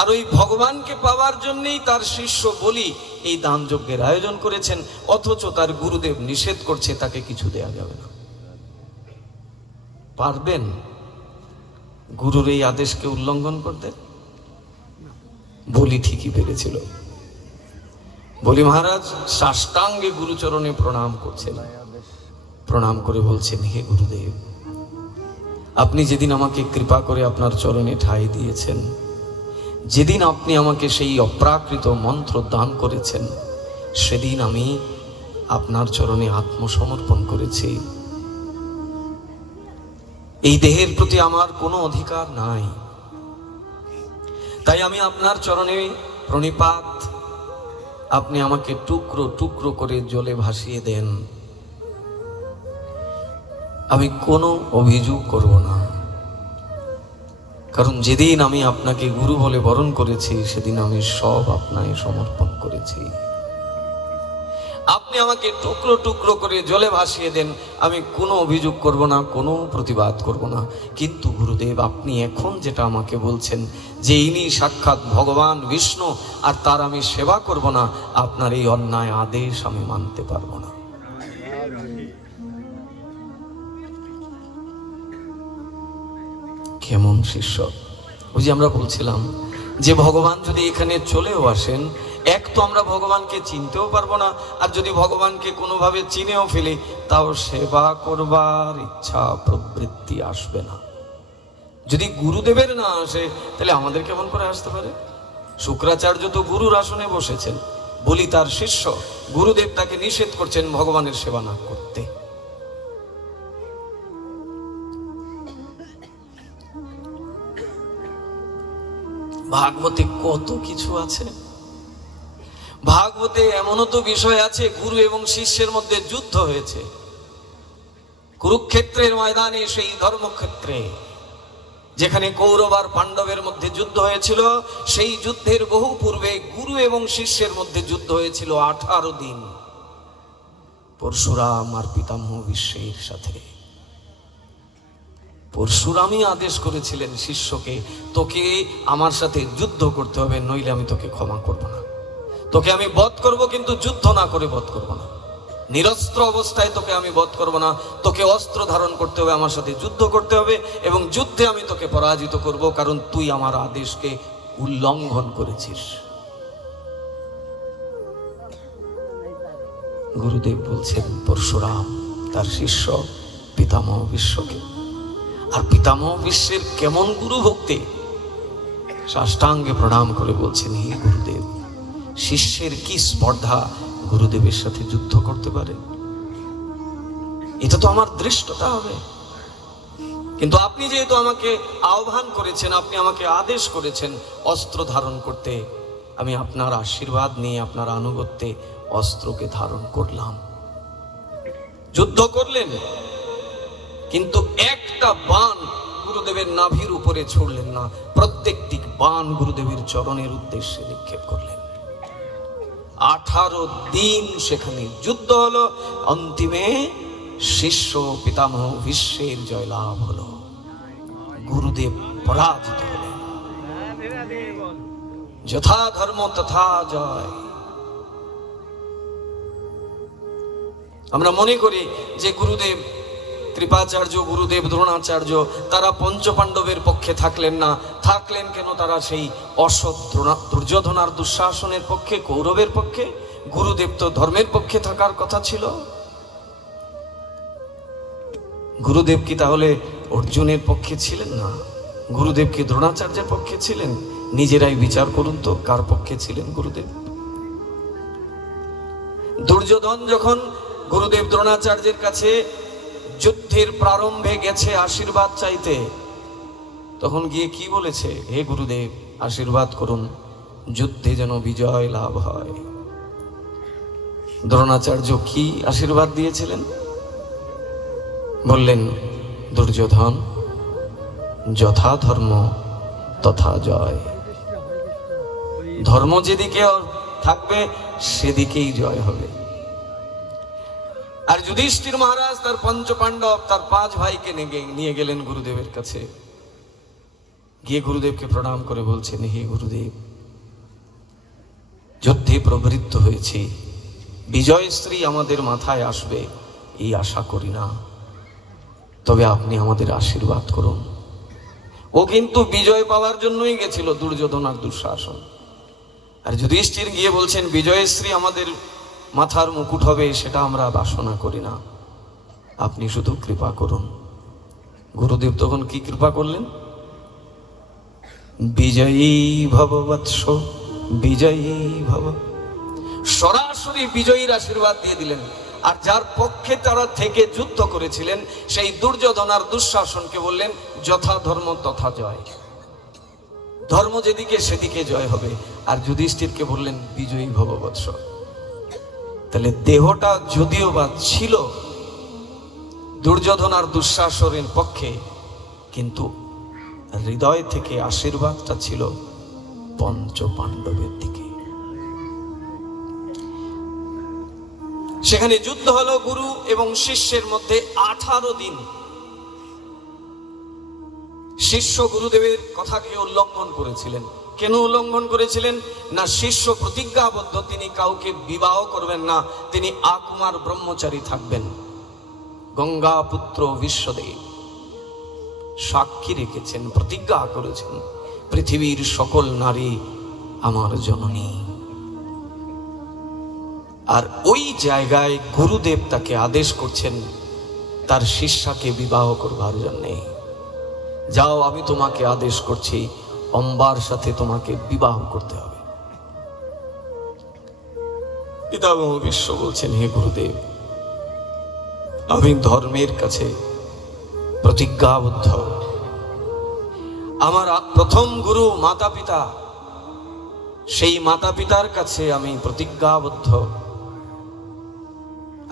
আর ওই ভগবানকে পাওয়ার জন্যই তার শিষ্য বলি এই দান যজ্ঞের আয়োজন করেছেন, অথচ তার গুরুদেব নিষেধ করছে তাকে কিছু দেয়া যাবে না। পারবেন গুরুর এই আদেশকে উল্লঙ্ঘন করতে? বলি ঠিকই পেরেছিল। বলি মহারাজ সাষ্টাঙ্গে গুরুচরণে প্রণাম করছেন, প্রণাম করে বলছেন, হে গুরুদেব, আপনি যেদিন আমাকে কৃপা করে আপনার চরণে ঠাঁই দিয়েছেন, যেদিন আপনি আমাকে সেই অপ্রাকৃত মন্ত্র দান করেছেন, সেদিন আমি আপনার চরণে আত্মসমর্পণ করেছি। এই দেহের প্রতি আমার কোনো অধিকার নাই, তাই আমি আপনার চরণে প্রণিপাত। আপনি আমাকে টুকরো টুকরো করে জলে ভাসিয়ে দেন, আমি কোনো অভিযোগ করব না। কারণ যেদিন আমি আপনাকে গুরু বলে বরণ করেছি, সেদিন আমি সব আপনায় সমর্পণ করেছি। আপনি আমাকে টুকরো টুকরো করে জলে ভাসিয়ে দেন, আমি কোনো অভিযোগ করব না, কোনো প্রতিবাদ করব না। কিন্তু গুরুদেব, আপনি এখন যেটা আমাকে বলছেন যে ইনি সাক্ষাৎ ভগবান বিষ্ণু আর তার আমি সেবা করব না, আপনার এই অন্যায় আদেশ আমি মানতে পারবো না। কেমন শিষ্য! ওই যে আমরা বলছিলাম যে ভগবান যদি এখানে চলেও আসেন, এক তো আমরা ভগবানকে চিনতেও পারবো না, আর যদি ভগবানকে কোনোভাবে চিনেও ফেলি তাও সেবা করবার ইচ্ছা প্রবৃত্তি আসবে না। যদি গুরুদেবের না আসে তাহলে আমাদের কেমন করে আসতে পারে? শুক্রাচার্য তো গুরুর আসনে বসেছেন, বলি তার শিষ্য, গুরুদেব তাকে নিষেধ করছেন ভগবানের সেবা না করতে। ভাগবতে কত কিছু আছে। ভাগবতে এমনও তো বিষয় আছে, গুরু এবং শিষ্যের মধ্যে যুদ্ধ হয়েছে কুরুক্ষেত্রের ময়দানে, সেই ধর্মক্ষেত্রে যেখানে কৌরব আর পাণ্ডবের মধ্যে যুদ্ধ হয়েছিল। সেই যুদ্ধের বহু পূর্বে গুরু এবং শিষ্যের মধ্যে যুদ্ধ হয়েছিল 18 দিন, পরশুরাম আর পিতামহ ভীষ্মের সাথে। পরশুরামই আদেশ করেছিলেন শিষ্যকে, তোকে আমার সাথে যুদ্ধ করতে হবে, নইলে আমি তোকে ক্ষমা করব না। তোকে আমি বধ করব, কিন্তু যুদ্ধ না করে বধ করব না। নিরস্ত্র অবস্থায় তোকে আমি বধ করব না, তোকে অস্ত্র ধারণ করতে হবে, আমার সাথে যুদ্ধ করতে হবে, এবং যুদ্ধে আমি তোকে পরাজিত করব, কারণ তুই আমার আদেশকে উল্লঙ্ঘন করেছিস। গুরুদেব বলছেন পরশুরাম তার শিষ্য পিতামহ ভীষ্মকে, আর পিতামহ ভীষ্মের কেমন গুরু ভক্তি! সাষ্টাঙ্গে প্রণাম করে বলছেন, হে গুরুদেব, শিষ্যের কি স্পর্ধা গুরুদেবের সাথে যুদ্ধ করতে পারে? এটা তো আমার দৃষ্টতা হবে। কিন্তু আপনি যেহেতু আমাকে আহ্বান করেছেন, আপনি আমাকে আদেশ করেছেন অস্ত্র ধারণ করতে, আমি আপনার আশীর্বাদ নিয়ে আপনার আনুগত্যে অস্ত্রকে ধারণ করলাম। যুদ্ধ করলেন, কিন্তু একটা বাণ গুরুদেবের নাভির উপরে ছুড়লেন না, প্রত্যেকটি বাণ গুরুদেবের চরণের উদ্দেশ্যে নিক্ষেপ করলেন। 18 দিন সেখানে যুদ্ধ হলো, অন্তিমে শিষ্য পিতামহ ভীষ্মের জয়লাভ হলো, গুরুদেব পরাজিত হলেন। যথা ধর্ম তথা জয়। আমরা মনে করি যে গুরুদেব কৃপাচার্য, গুরুদেব দ্রোণাচার্য, তারা পঞ্চপাণ্ডবের পক্ষে থাকলেন না। থাকলেন কেন? তারা সেই অসৎ দুর্যোধন আর দুঃশাসনের পক্ষে, কৌরবের পক্ষে। গুরুদেব তো ধর্মের পক্ষে থাকার কথা ছিল। গুরুদেব কি তাহলে অর্জুনের পক্ষে ছিলেন না? গুরুদেব কি দ্রোণাচার্যের পক্ষে ছিলেন? নিজেরাই বিচার করুন তো কার পক্ষে ছিলেন গুরুদেব। দুর্যোধন যখন গুরুদেব দ্রোণাচার্যের কাছে যুদ্ধের প্রারম্ভে গেছে আশীর্বাদ চাইতে, তখন গিয়ে কি বলেছে? হে গুরুদেব, আশীর্বাদ করুন, যুদ্ধে যেন বিজয় লাভ হয়। দ্রোণাচার্য কি আশীর্বাদ দিয়েছিলেন? বললেন, দুর্যোধন, যথা ধর্ম তথা জয়। ধর্ম যেদিকে থাকবে সেদিকেই জয় হবে। আর যুধিষ্ঠির মহারাজ তার পঞ্চপাণ্ডব, তার 5 ভাইকে নিয়ে গেলেন গুরুদেবের কাছে। গিয়ে গুরুদেবকে প্রণাম করে বলছেন, হে গুরুদেব, যুদ্ধে প্রবৃত্ত হয়েছি, বিজয়শ্রী আমাদের মাথায় আসবে এই আশা করি না, তবে আপনি আমাদের আশীর্বাদ করুন। ও কিন্তু বিজয় পাওয়ার জন্যই গেছিল, দুর্যোধন আর দুঃশাসন। আর যুধিষ্ঠির গিয়ে বলছেন, বিজয়শ্রী আমাদের মাথার মুকুট হবে সেটা আমরা বাসনা করি না, আপনি শুধু কৃপা করুন। গুরুদেব তখন কি কৃপা করলেন? বিজয়ী ভব বৎস, বিজয়ী ভব। সরাসরি বিজয়ীর আশীর্বাদ দিয়ে দিলেন। আর যার পক্ষে তারা থেকে যুদ্ধ করেছিলেন সেই দুর্যোধন আর দুঃশাসনকে বললেন, যথা ধর্ম তথা জয়। ধর্ম যেদিকে সেদিকে জয় হবে। আর যুধিষ্ঠিরকে বললেন, বিজয়ী ভব বৎস। তাহলে দেহটা যদিও বা ছিল দুর্যোধন আর দুঃশাসনের পক্ষে, কিন্তু হৃদয় থেকে আশীর্বাদটা ছিল পঞ্চ পাণ্ডবের দিকে। সেখানে যুদ্ধ হলো গুরু এবং শিষ্যের মধ্যে 18 দিন। শিষ্য গুরুদেবের কথাকে উল্লঙ্ঘন করেছিলেন। কেন উল্লঙ্ঘন করেছিলেন? না, শিষ্য প্রতিজ্ঞাবদ্ধ, তিনি কাউকে বিবাহ করবেন না, তিনি আকুমার ব্রহ্মচারী থাকবেন। গঙ্গা পুত্র বিশ্বদেব সাক্ষী রেখেছেন, প্রতিজ্ঞা করেছেন, পৃথিবীর সকল নারী আমার জননী। আর ওই জায়গায় গুরুদেব তাকে আদেশ করছেন তার শিষ্যাকে বিবাহ করবার জন্যে। যাও, আমি তোমাকে আদেশ করছি, অম্বার সাথে তোমাকে বিবাহ করতে হবে। পিতামহ বিশ্ব বলছেন, হে গুরুদেব, আমি ধর্মের কাছে প্রতিজ্ঞাবদ্ধ। আমার প্রথম গুরু মাতা পিতা, সেই মাতা পিতার কাছে আমি প্রতিজ্ঞাবদ্ধ।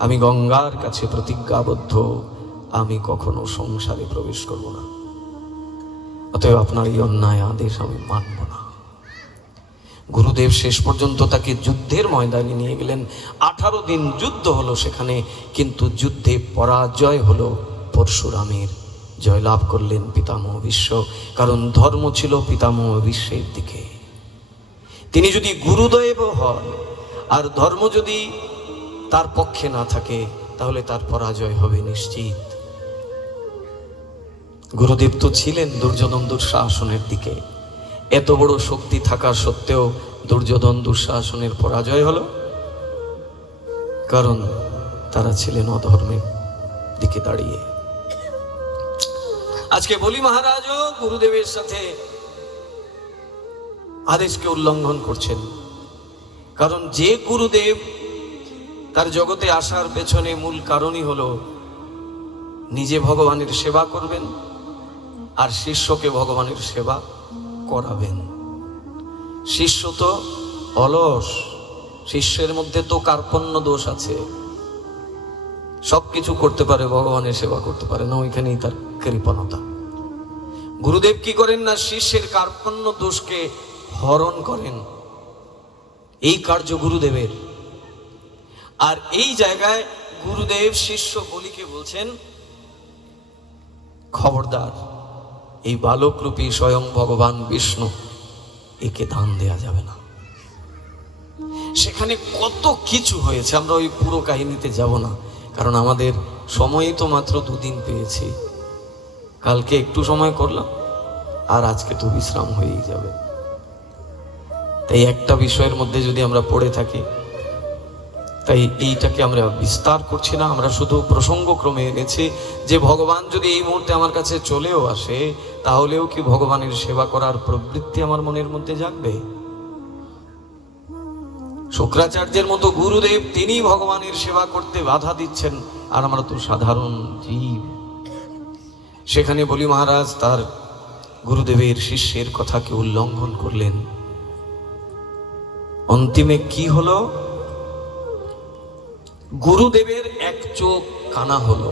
আমি গঙ্গার কাছে প্রতিজ্ঞাবদ্ধ, আমি কখনো সংসারে প্রবেশ করব না। অতএব আপনার এই অন্যায় আদেশ আমি মানব না। গুরুদেব শেষ পর্যন্ত তাকে যুদ্ধের ময়দানে নিয়ে গেলেন। 18 দিন যুদ্ধ হলো সেখানে, কিন্তু যুদ্ধে পরাজয় হলো পরশুরামের। জয়লাভ করলেন পিতামহ বিশ্ব, কারণ ধর্ম ছিল পিতামহ বিশ্বের দিকে। তিনি যদি গুরুদেব হন আর ধর্ম যদি তার পক্ষে না থাকে, তাহলে তার পরাজয় হবে নিশ্চিত। গুরুদেব তো ছিলেন দুর্যোধন দুঃশাসনের দিকে। এত বড় শক্তি থাকা সত্ত্বেও দুর্যোধন দুঃশাসনের পরাজয় হলো, কারণ তারা ছিলেন অধর্মের দিকে দাঁড়িয়ে। আজকে বলি মহারাজও গুরুদেবের সাথে আদেশকে উল্লঙ্ঘন করছেন। কারণ যে গুরুদেব তার জগতে আসার পেছনে মূল কারণই হলো নিজে ভগবানের সেবা করবেন আর শিষ্যকে ভগবানের সেবা করাবেন। শিষ্য তো অলস, শিষ্যের মধ্যে তো কার্পণ্য দোষ আছে। সবকিছু করতে পারে, ভগবানের সেবা করতে পারে না, ওইখানেই তার কৃপণতা। গুরুদেব কি করেন না, শিষ্যের কার্পণ্য দোষকে হরণ করেন। এই কার্য গুরুদেবের। আর এই জায়গায় গুরুদেব শিষ্য বলিকে বলছেন, খবরদার, এই বালকরূপী স্বয়ং ভগবান বিষ্ণু, একে দান দেয়া যাবে না। সেখানে কত কিছু হয়েছে, আমরা ওই পুরো কাহিনীতে যাব না, কারণ আমাদের সময়ই তো মাত্র 2 দিন পেয়েছি। কালকে একটু সময় করলাম, আর আজকে তো বিশ্রাম হয়েই যাবে। তাই একটা বিষয়ের মধ্যে যদি আমরা পড়ে থাকি, তাই এইটাকে আমরা বিস্তার করছি না, আমরা শুধু প্রসঙ্গক্রমে এনেছি যে ভগবান যদি এই মুহূর্তে আমার কাছে চলেও আসে, তাহলেও কি ভগবানের সেবা করার প্রবৃত্তি আমার মনের মধ্যে জাগবে? শুক্রাচার্যের মতো গুরুদেব তিনি ভগবানের সেবা করতে বাধা দিচ্ছেন, আর আমরা তো সাধারণ জীব। সেখানে বলি মহারাজ তার গুরুদেবের শিষ্যের কথাকে উল্লঙ্ঘন করলেন। অন্তিমে কি হলো? গুরুদেবের এক চোখ কানা হলো,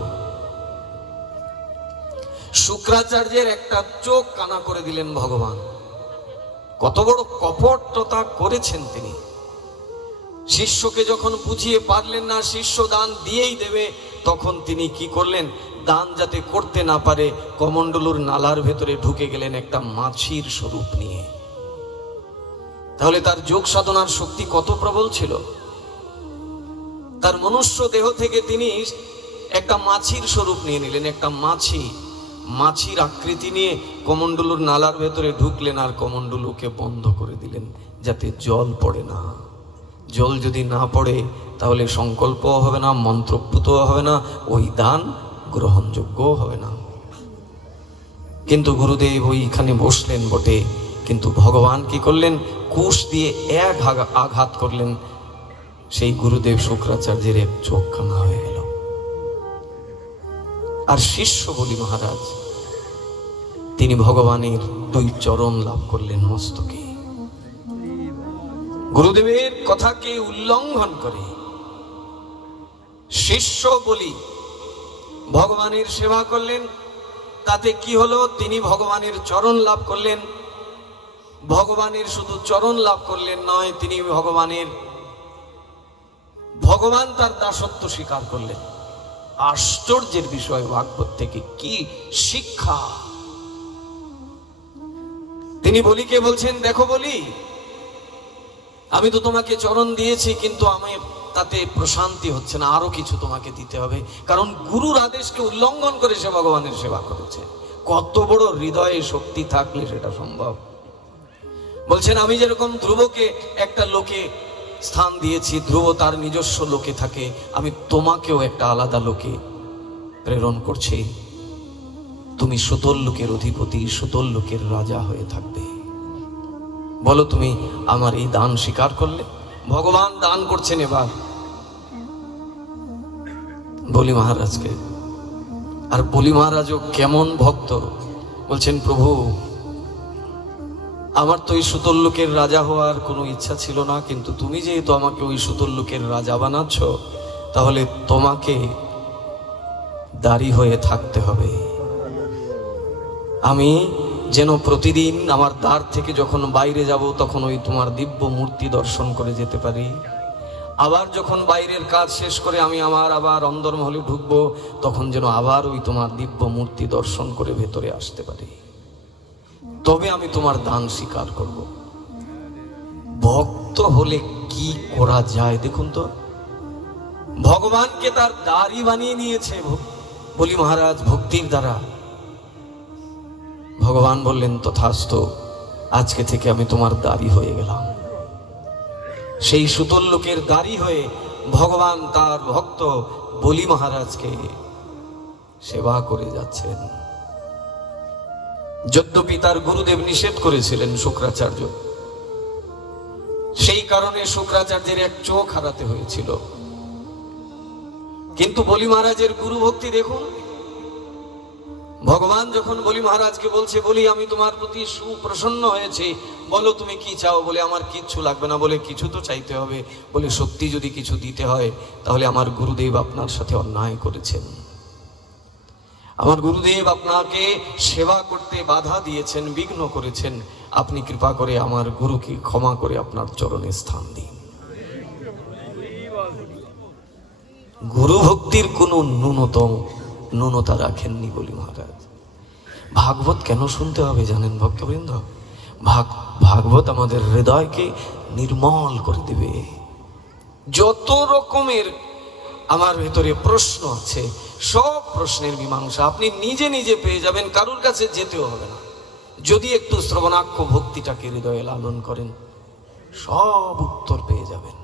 শুক্রাচার্যের একটা চোখ কানা করে দিলেন ভগবান। কত বড় কপটতা করেছেন তিনি। শিষ্যকে যখন বুঝিয়ে পারলেন না শিষ্য দান দিয়েই দেবে, তখন তিনি কি করলেন? দান যাতে করতে না পারে কমণ্ডলুর নালার ভেতরে ঢুকে গেলেন একটা মাছির স্বরূপ নিয়ে। তাহলে তার যোগ সাধনার শক্তি কত প্রবল ছিল। তার মনুষ্য দেহ থেকে তিনি একটা মাছির স্বরূপ নিয়ে নিলেন, একটা মাছির আকৃতি নিয়ে কমণ্ডলুর নালার ভেতরে ঢুকলেন, আর কমণ্ডলুকে বন্ধ করে দিলেন যাতে জল পড়ে না। জল যদি না পড়ে তাহলে সংকল্প হবে না, মন্ত্রপুত হবে না, ওই দান গ্রহণযোগ্য হবে না। কিন্তু গুরুদেব ওইখানে বসলেন বটে, কিন্তু ভগবান কি করলেন? কুশ দিয়ে এক আঘাত করলেন, সেই গুরুদেব শুক্রাচার্যের এক চোখ কানা হয়ে গেল। আর শিষ্য বলি মহারাজ তিনি ভগবানের দুই চরণ লাভ করলেন মস্তকে। গুরুদেবের কথাকে উল্লঙ্ঘন করে শিষ্য বলি ভগবানের সেবা করলেন, তাতে কি হলো? তিনি ভগবানের চরণ লাভ করলেন। ভগবানের শুধু চরণ লাভ করলেন নয়, তিনি ভগবান তার দাসত্ব স্বীকার করলেন। আশ্চর্যের বিষয়, ভাগবত থেকে কি শিক্ষা! তিনি বলিকে বলছেন, দেখো বলি, আমি তো তোমাকে চরণ দিয়েছি, কিন্তু আমি তাতে প্রশান্তি হচ্ছে না, আরো কিছু তোমাকে দিতে হবে। কারণ গুরুর আদেশকে উল্লঙ্ঘন করে সে ভগবানের সেবা করেছে। কত বড় হৃদয়ে শক্তি থাকলে সেটা সম্ভব। বলছেন, আমি যেরকম ধ্রুবকে একটা লোকে স্থান দিয়েছি, ধ্রুব তার নিজস্ব লোকে থাকে, আমি তোমাকেও একটা আলাদা লোকে প্রেরণ করছি। তুমি সুতল লোকের অধিপতি, সুতল লোকের রাজা হয়ে থাকবে। বলো তুমি আমার এই দান স্বীকার করলে? ভগবান দান করছেন এবার বলি মহারাজকে। আর বলি মহারাজও কেমন ভক্ত, বলছেন, প্রভু আমার তো ওই সুতল লোকের রাজা হওয়ার কোনো ইচ্ছা ছিল না, কিন্তু তুমি যেহেতু আমাকে ওই সুতল লোকের রাজা বানাচ্ছ, তাহলে তোমাকে দাঁড়ি হয়ে থাকতে হবে। আমি যেন প্রতিদিন আমার দ্বার থেকে যখন বাইরে যাব তখন ওই তোমার দিব্য মূর্তি দর্শন করে যেতে পারি। আবার যখন বাইরের কাজ শেষ করে আমি আবার অন্দরমহলে ঢুকবো, তখন যেন আবার ওই তোমার দিব্য মূর্তি দর্শন করে ভেতরে আসতে পারি। তবে আমি তোমার দান স্বীকার করব। ভক্ত হলে কি করা যায় দেখুন তো। ভগবানকে তার দাড়ি বানিয়ে নিয়েছে বলি মহারাজ ভক্তির দ্বারা। ভগবান বললেন, তথাস্তু, আজকে থেকে আমি তোমার দাড়ি হয়ে গেলাম। সেই সুতল লোকের দাড়ি হয়ে ভগবান তার ভক্ত বলি মহারাজকে সেবা করে যাচ্ছেন। যদ্যপি তার গুরুদেব নিষেধ করেছিলেন শুক্রাচার্য, সেই কারণে শুক্রাচার্যের এক চোখ হারাতে হয়েছিল। কিন্তু বলি মহারাজের গুরু ভক্তি দেখুন। ভগবান যখন বলি মহারাজকে বলছে, বলি আমি তোমার প্রতি সুপ্রসন্ন হয়েছি, বলো তুমি কি চাও? বলে আমার কিচ্ছু লাগবে না। বলে কিছু তো চাইতে হবে। বলে সত্যি যদি কিছু দিতে হয় তাহলে আমার গুরুদেব আপনার সাথে অন্যায় করেছেন, আমার গুরুদেব আপনাকে সেবা করতে বাধা দিয়েছেন, বিঘ্ন করেছেন। আপনি কৃপা করে আমার গুরুকে ক্ষমা করে আপনার চরণে স্থান দিন। গুরু ভক্তির কোনো ন্যূনতা রাখেননি বলি মহারাজ। ভাগবত কেন শুনতে হবে জানেন ভক্তবৃন্দ? ভাগবত আমাদের হৃদয়কে নির্মল করে দেবে। যত রকমের আমার ভেতরে প্রশ্ন আছে, সব প্রশ্নের মীমাংসা আপনি নিজে নিজে পেয়ে যাবেন, কারুর কাছে যেতেও হবে না। যদি একটু শ্রবণাক্ষ ভক্তিটাকে হৃদয়ে লালন করেন, সব উত্তর পেয়ে যাবেন।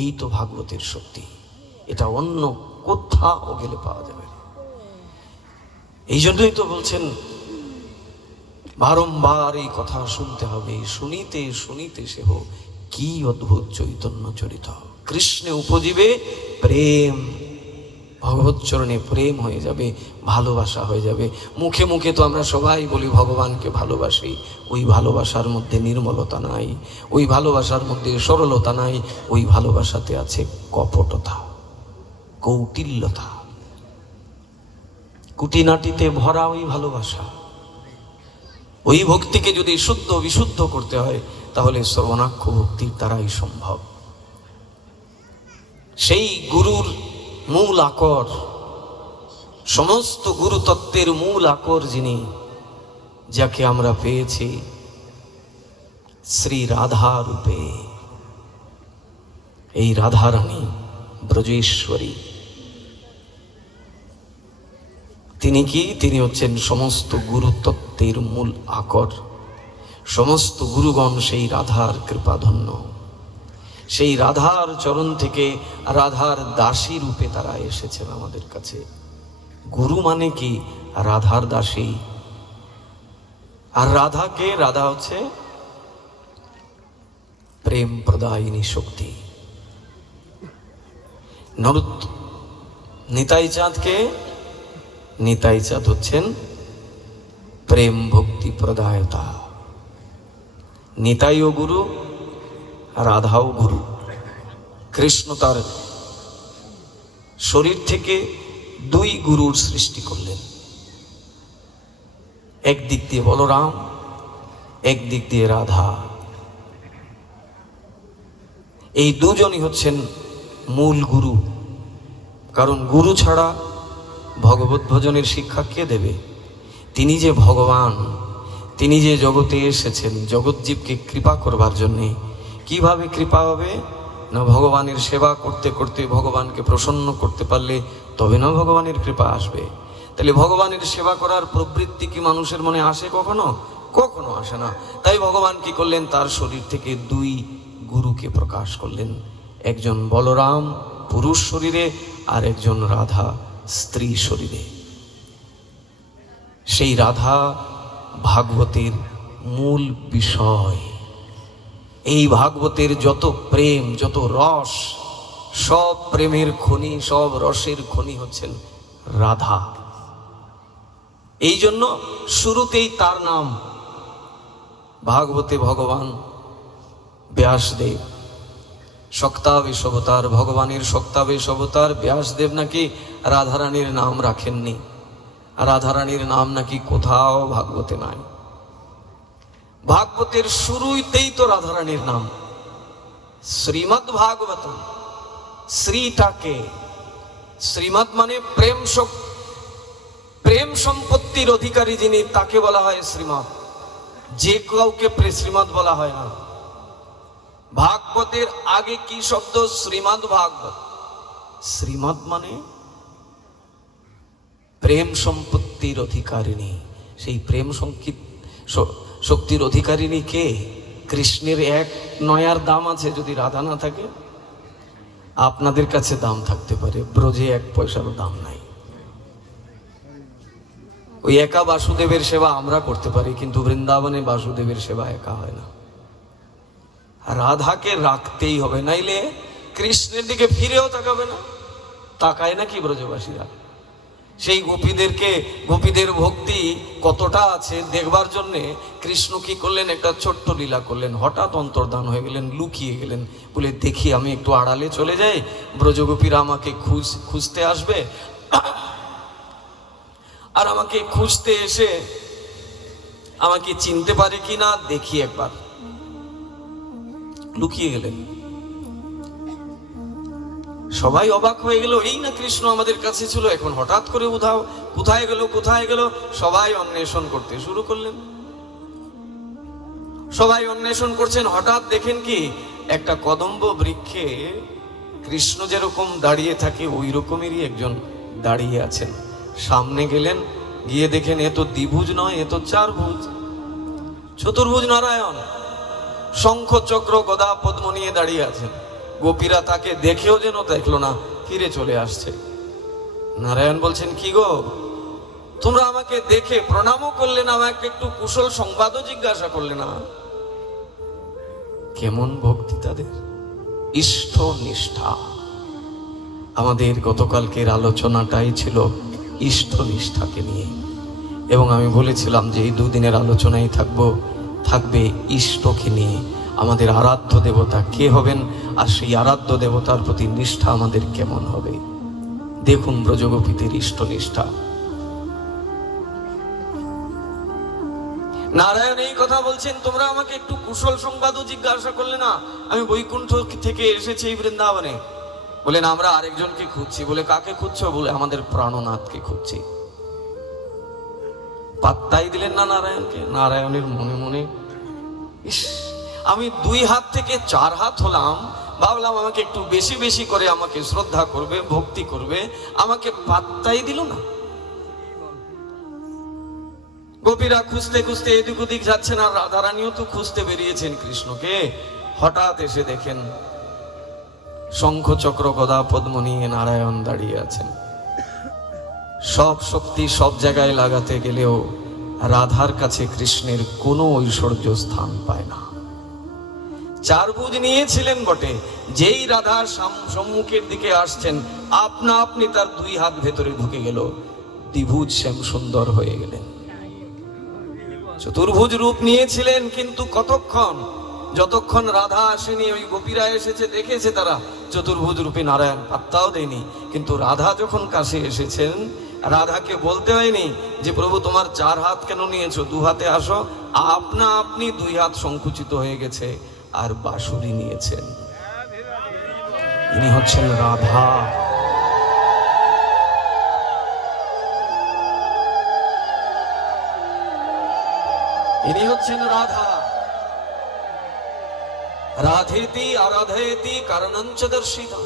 এই তো ভাগবতের শক্তি, এটা অন্য কোথাও গেলে পাওয়া যাবে না। এই জন্যই তো বলছেন বারংবার এই কথা শুনতে হবে, শুনিতে শুনিতে সেহ কি অদ্ভুত চৈতন্য চরিত। কৃষ্ণে উপজীবে প্রেম, ভগবত চরণে প্রেম হয়ে যাবে, ভালোবাসা হয়ে যাবে। মুখে মুখে তো আমরা সবাই বলি ভগবানকে ভালোবাসি, ওই ভালোবাসার মধ্যে নির্মলতা নাই, ওই ভালোবাসার মধ্যে সরলতা নাই, ওই ভালোবাসাতে আছে কপটতা, কৌটিল্যতা, কুটিনাটিতে ভরা ওই ভালোবাসা। ওই ভক্তিকে যদি শুদ্ধ বিশুদ্ধ করতে হয় তাহলে শ্রবণাক্ষ ভক্তির দ্বারাই সম্ভব। সেই গুরুর মূল আকর, সমস্ত গুরুতত্ত্বের মূল আকর যিনি, যাকে আমরা পেয়েছি শ্রী রাধা রূপে, এই রাধারানী ব্রজেশ্বরী। তিনি কি? তিনি হচ্ছেন সমস্ত গুরুতত্ত্বের মূল আকর। সমস্ত গুরুগণ সেই রাধার কৃপাধন্য, সেই রাধার চরণ থেকে রাধার দাসী রূপে তারা এসেছেন আমাদের কাছে। গুরু মানে কি? রাধার দাসী। আর রাধাকে, রাধা হচ্ছে প্রেম প্রদায়িনী শক্তি। নিতাই চাঁদকে, নিতাই চাঁদ হচ্ছেন প্রেম ভক্তি প্রদায়তা। নিতাইও গুরু, রাধাও গুরু। কৃষ্ণ তার শরীর থেকে দুই গুরুর সৃষ্টি করলেন, একদিক দিয়ে বলরাম, একদিক দিয়ে রাধা। এই দুজনই হচ্ছেন মূল গুরু। কারণ গুরু ছাড়া ভগবত ভজনের শিক্ষা কে দেবে? তিনি যে ভগবান, তিনি যে জগতে এসেছেন জগৎজীবকে কৃপা করবার জন্যে। কিভাবে কৃপা হবে? না ভগবানের সেবা করতে করতে ভগবানকে প্রসন্ন করতে পারলে তবে না ভগবানের কৃপা আসবে। তাহলে ভগবানের সেবা করার প্রবৃত্তি কি মানুষের মনে আসে কখনো? কখনো আসে না। তাই ভগবান কি করলেন? তার শরীর থেকে দুই গুরুকে প্রকাশ করলেন, একজন বলরাম পুরুষ শরীরে আর একজন রাধা স্ত্রী শরীরে। সেই রাধা ভাগবতের মূল বিষয়। এই ভাগবতের যত প্রেম, যত রস, সব প্রেমের খনি, সব রসের খনি হচ্ছেন রাধা। এই জন্য শুরুতেই তার নাম। ভাগবতে ভগবান ব্যাসদেব শক্তাবেশ অবতার, ভগবানের শক্তাবেশ অবতার ব্যাসদেব নাকি রাধারানীর নাম রাখেননি। রাধারানীর নাম নাকি কোথাও ভাগবতে নাই। ভাগবতের শুরুতেই তো রাধারানীর নাম। শ্রীমদ্ ভাগবতম, শ্রীটাকে, শ্রীমৎ মানে প্রেম সম্পত্তির অধিকারী যিনি, তাকে বলা হয় শ্রীমৎ। যে কাউকে শ্রীমৎ বলা হয় না। ভাগবতের আগে কি শব্দ? শ্রীমদ্ ভাগবত। শ্রীমৎ মানে প্রেম সম্পত্তির অধিকারিণী। সেই প্রেম শক্তির অধিকারিণী কে? কৃষ্ণের এক নয়ার দাম আছে, যদি রাধা না থাকে। আপনাদের কাছে দাম থাকতে পারে, ব্রজে এক পয়সারও দাম নাই। ওই একা বাসুদেবের সেবা আমরা করতে পারি, কিন্তু বৃন্দাবনে বাসুদেবের সেবা একা হয় না। রাধাকে রাখতেই হবে, নাইলে কৃষ্ণের দিকে ফিরেও তাকাবে না। তাকায় নাকি ব্রজবাসীরা? সেই গোপীদের ভক্তি কতটা আছে দেখবার জন্যে কৃষ্ণ কি করলেন? একটা ছোট্ট লীলা করলেন। হঠাৎ অন্তর্ধান হয়ে গেলেন, লুকিয়ে গেলেন, বলে দেখি আমি একটু আড়ালে চলে যাই, ব্রজগোপীরা আমাকে খুঁজতে আসবে, আর আমাকে খুঁজতে এসে আমাকে চিনতে পারে কি না দেখি একবার। লুকিয়ে গেলেন। সবাই অবাক হয়ে গেল, এই না কৃষ্ণ আমাদের কাছে ছিল, এখন হঠাৎ করে উধাও, কোথায় গেল? সবাই অন্বেষণ করতে শুরু করলেন। সবাই অন্বেষণ করছেন, হঠাৎ দেখেন কি একটা কদম্ব বৃক্ষে কৃষ্ণ যেরকম দাঁড়িয়ে থাকে ওই রকমেরই একজন দাঁড়িয়ে আছেন। সামনে গেলেন, গিয়ে দেখেন এ তো দ্বিভুজ নয়, এ তো চারভুজ, চতুর্ভুজ নারায়ণ, শঙ্খ চক্র গদা পদ্ম নিয়ে দাঁড়িয়ে আছেন। গোপীরা তাকে দেখেও যেন দেখলো না, ফিরে চলে আসছে। নারায়ণ বলছেন, কি গো, তোমরা আমাকে দেখে প্রণামও করলে না, আমাকে একটু কুশল সংবাদও জিজ্ঞাসা করলে না। কেমন ভক্তি তাদের, ইষ্ট নিষ্ঠা। আমাদের গতকালকের আলোচনাটাই ছিল ইষ্ট নিষ্ঠাকে নিয়ে, এবং আমি বলেছিলাম যে এই দুদিনের আলোচনায় থাকবে ইষ্টকে নিয়ে। আমাদের আরাধ্য দেবতা কে হবেন, আর সেই আরাধ্য দেবতার প্রতি নিষ্ঠা আমাদের কেমন হবে। দেখুন ব্রজগোপীদের ইষ্ট নিষ্ঠা। নারায়ণ এই কথা বলছেন, তোমরা আমাকে একটু কুশল সংবাদও জিজ্ঞাসা করলে না। আমি বৈকুণ্ঠ থেকে এসেছি এই বৃন্দাবনে। বলেন আমরা আরেকজনকে খুঁজছি। বলে কাকে খুঁজছো? বলে আমাদের প্রাণনাথকে খুঁজছি। পাত্তাই দিলেন না নারায়ণকে। নারায়ণের মনে মনে ইস, আমি 2 হাত থেকে 4 হাত হলাম, ভাবলাম আমাকে একটু বেশি বেশি করে আমাকে শ্রদ্ধা করবে, ভক্তি করবে, আমাকে পাত্তাই দিল না। গোপীরা খুঁজতে খুঁজতে এদিক ওদিক যাচ্ছেন, আর রাধারানীও তো খুঁজতে বেরিয়েছেন কৃষ্ণকে। হঠাৎ এসে দেখেন শঙ্খ চক্র গদা পদ্ম নিয়ে নারায়ণ দাঁড়িয়ে আছেন। সব শক্তি সব জায়গায় লাগাতে গেলেও রাধার কাছে কৃষ্ণের কোনো ঐশ্বর্য স্থান পায় না। 4 ভুজ নিয়েছিলেন বটে, যেই রাধার সম্মুখের দিকে আসছেন আপনা আপনি তার 2 হাত ভেতরে ঢুকে গেল, দ্বিভুজ শ্যাম সুন্দর হয়ে গেলেন। চতুর্ভুজ রূপ নিয়েছিলেন, কিন্তু কতক্ষণ? যতক্ষণ রাধা আসেনি, ওই গোপীরা এসেছে, দেখেছে তারা চতুর্ভুজ রূপী নারায়ণ, পাত্তাও দেয়নি। কিন্তু রাধা যখন কাছে এসেছেন, রাধাকে বলতে হয়নি যে প্রভু তোমার 4 হাত কেন নিয়েছো, 2 হাতে আসো। আপনা আপনি 2 হাত সংকুচিত হয়ে গেছে, আর বাঁশুরি নিয়েছেন। ইনি হচ্ছেন রাধা। ইনি হচ্ছেন রাধা। রাধেতি আরাধেতি কারণঞ্চ দর্শিতা।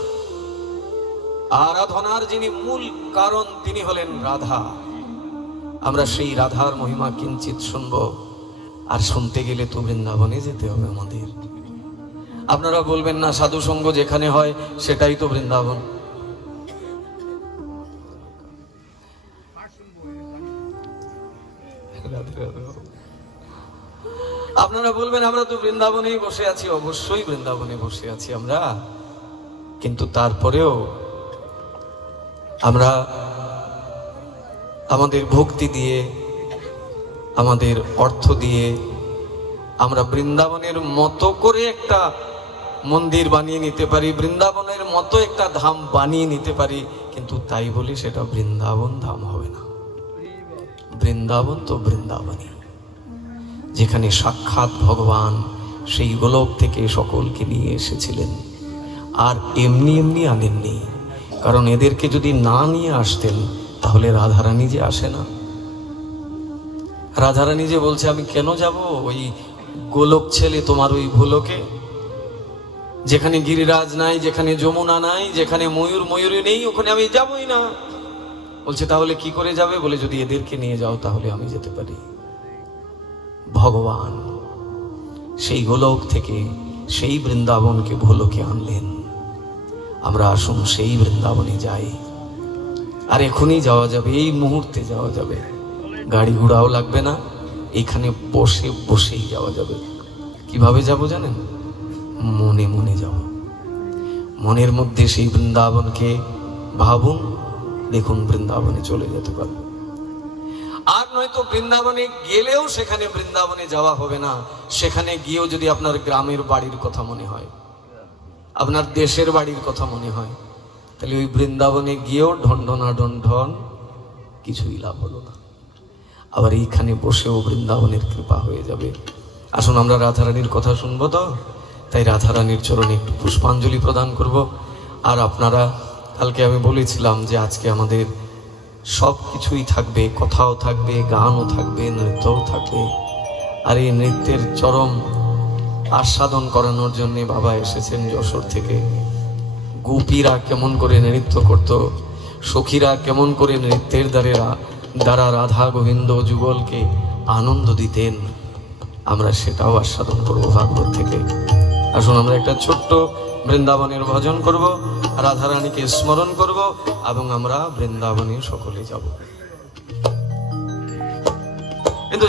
আরাধনার যিনি মূল কারণ তিনি হলেন রাধা। আমরা সেই রাধার মহিমা কিঞ্চিত শুনবো, আর শুনতে গেলে তো বৃন্দাবনে যেতে হবে আমাদের। আপনারা বলবেন না সাধু সঙ্গ যেখানে হয় সেটাই তো বৃন্দাবন। আপনারা বলবেন আমরা তো বৃন্দাবনেই বসে আছি। অবশ্যই বৃন্দাবনে বসে আছি আমরা, কিন্তু তারপরেও আমরা আমাদের ভক্তি দিয়ে, আমাদের অর্থ দিয়ে আমরা বৃন্দাবনের মতো করে একটা মন্দির বানিয়ে নিতে পারি, বৃন্দাবনের মতো একটা ধাম বানিয়ে নিতে পারি, কিন্তু তাই বলি সেটা বৃন্দাবন ধাম হবে না। বৃন্দাবন তো বৃন্দাবনই, যেখানে সাক্ষাৎ ভগবান সেই গোলক থেকে সকলকে নিয়ে এসেছিলেন। আর এমনি এমনি আনেননি, কারণ এদেরকে যদি না নিয়ে আসতেন তাহলে রাধারানী যে আসে না। রাধারানী যে বলছে আমি কেন যাব ওই গোলক ছেলে তোমার ওই ভুলোকে, যেখানে গিরিরাজ নাই, যেখানে যমুনা নাই, যেখানে ময়ূরী নেই, ওখানে আমি যাবই না। বলছে তাহলে কি করে যাবে? বলে যদি এদেরকে নিয়ে যাও তাহলে আমি যেতে পারি। ভগবান সেই গোলক থেকে সেই বৃন্দাবনকে ভোলকে আনলেন। আমরা আসুন সেই বৃন্দাবনে যাই। আর এখনই যাওয়া যাবে, এই মুহূর্তে যাওয়া যাবে, গাড়ি ঘোড়াও লাগবে না, এখানে বসে বসেই যাওয়া যাবে। কিভাবে যাব জানেন? মনে মনে যাব। মনের মধ্যে সেই বৃন্দাবনকে ভাবুন, দেখুন বৃন্দাবনে চলে যেতে পারবো। আর নয়তো বৃন্দাবনে গেলেও সেখানে বৃন্দাবনে যাওয়া হবে না। সেখানে গিয়েও যদি আপনার গ্রামের বাড়ির কথা মনে হয়, আপনার দেশের বাড়ির কথা মনে হয়, তাহলে ওই বৃন্দাবনে গিয়েও ঢন্ঢনা ঢন্ঢন কিছুই লাভ হলো না। আবার এইখানে বসেও বৃন্দাবনের কৃপা হয়ে যাবে। আসুন আমরা রাধারানীর কথা শুনবো তো, তাই রাধারানীর চরণে একটু পুষ্পাঞ্জলি প্রদান করব। আর আপনারা, কালকে আমি বলেছিলাম যে আজকে আমাদের সব কিছুই থাকবে, কথাও থাকবে, গানও থাকবে, নৃত্যও থাকবে। আর এই নৃত্যের চরম আস্বাদন করানোর জন্য বাবা এসেছেন যশোর থেকে। গোপীরা কেমন করে নৃত্য করত, সখীরা কেমন করে নৃত্যের দ্বারা রাধা গোবিন্দ যুগলকে আনন্দ দিতেন, আমরা সেটাও আস্বাদন করবো ভাগবত থেকে। আসুন আমরা একটা ছোট্ট বৃন্দাবনের ভজন করব, রাধারানীকে স্মরণ করব, এবং আমরা বৃন্দাবনে সকলে যাব। কিন্তু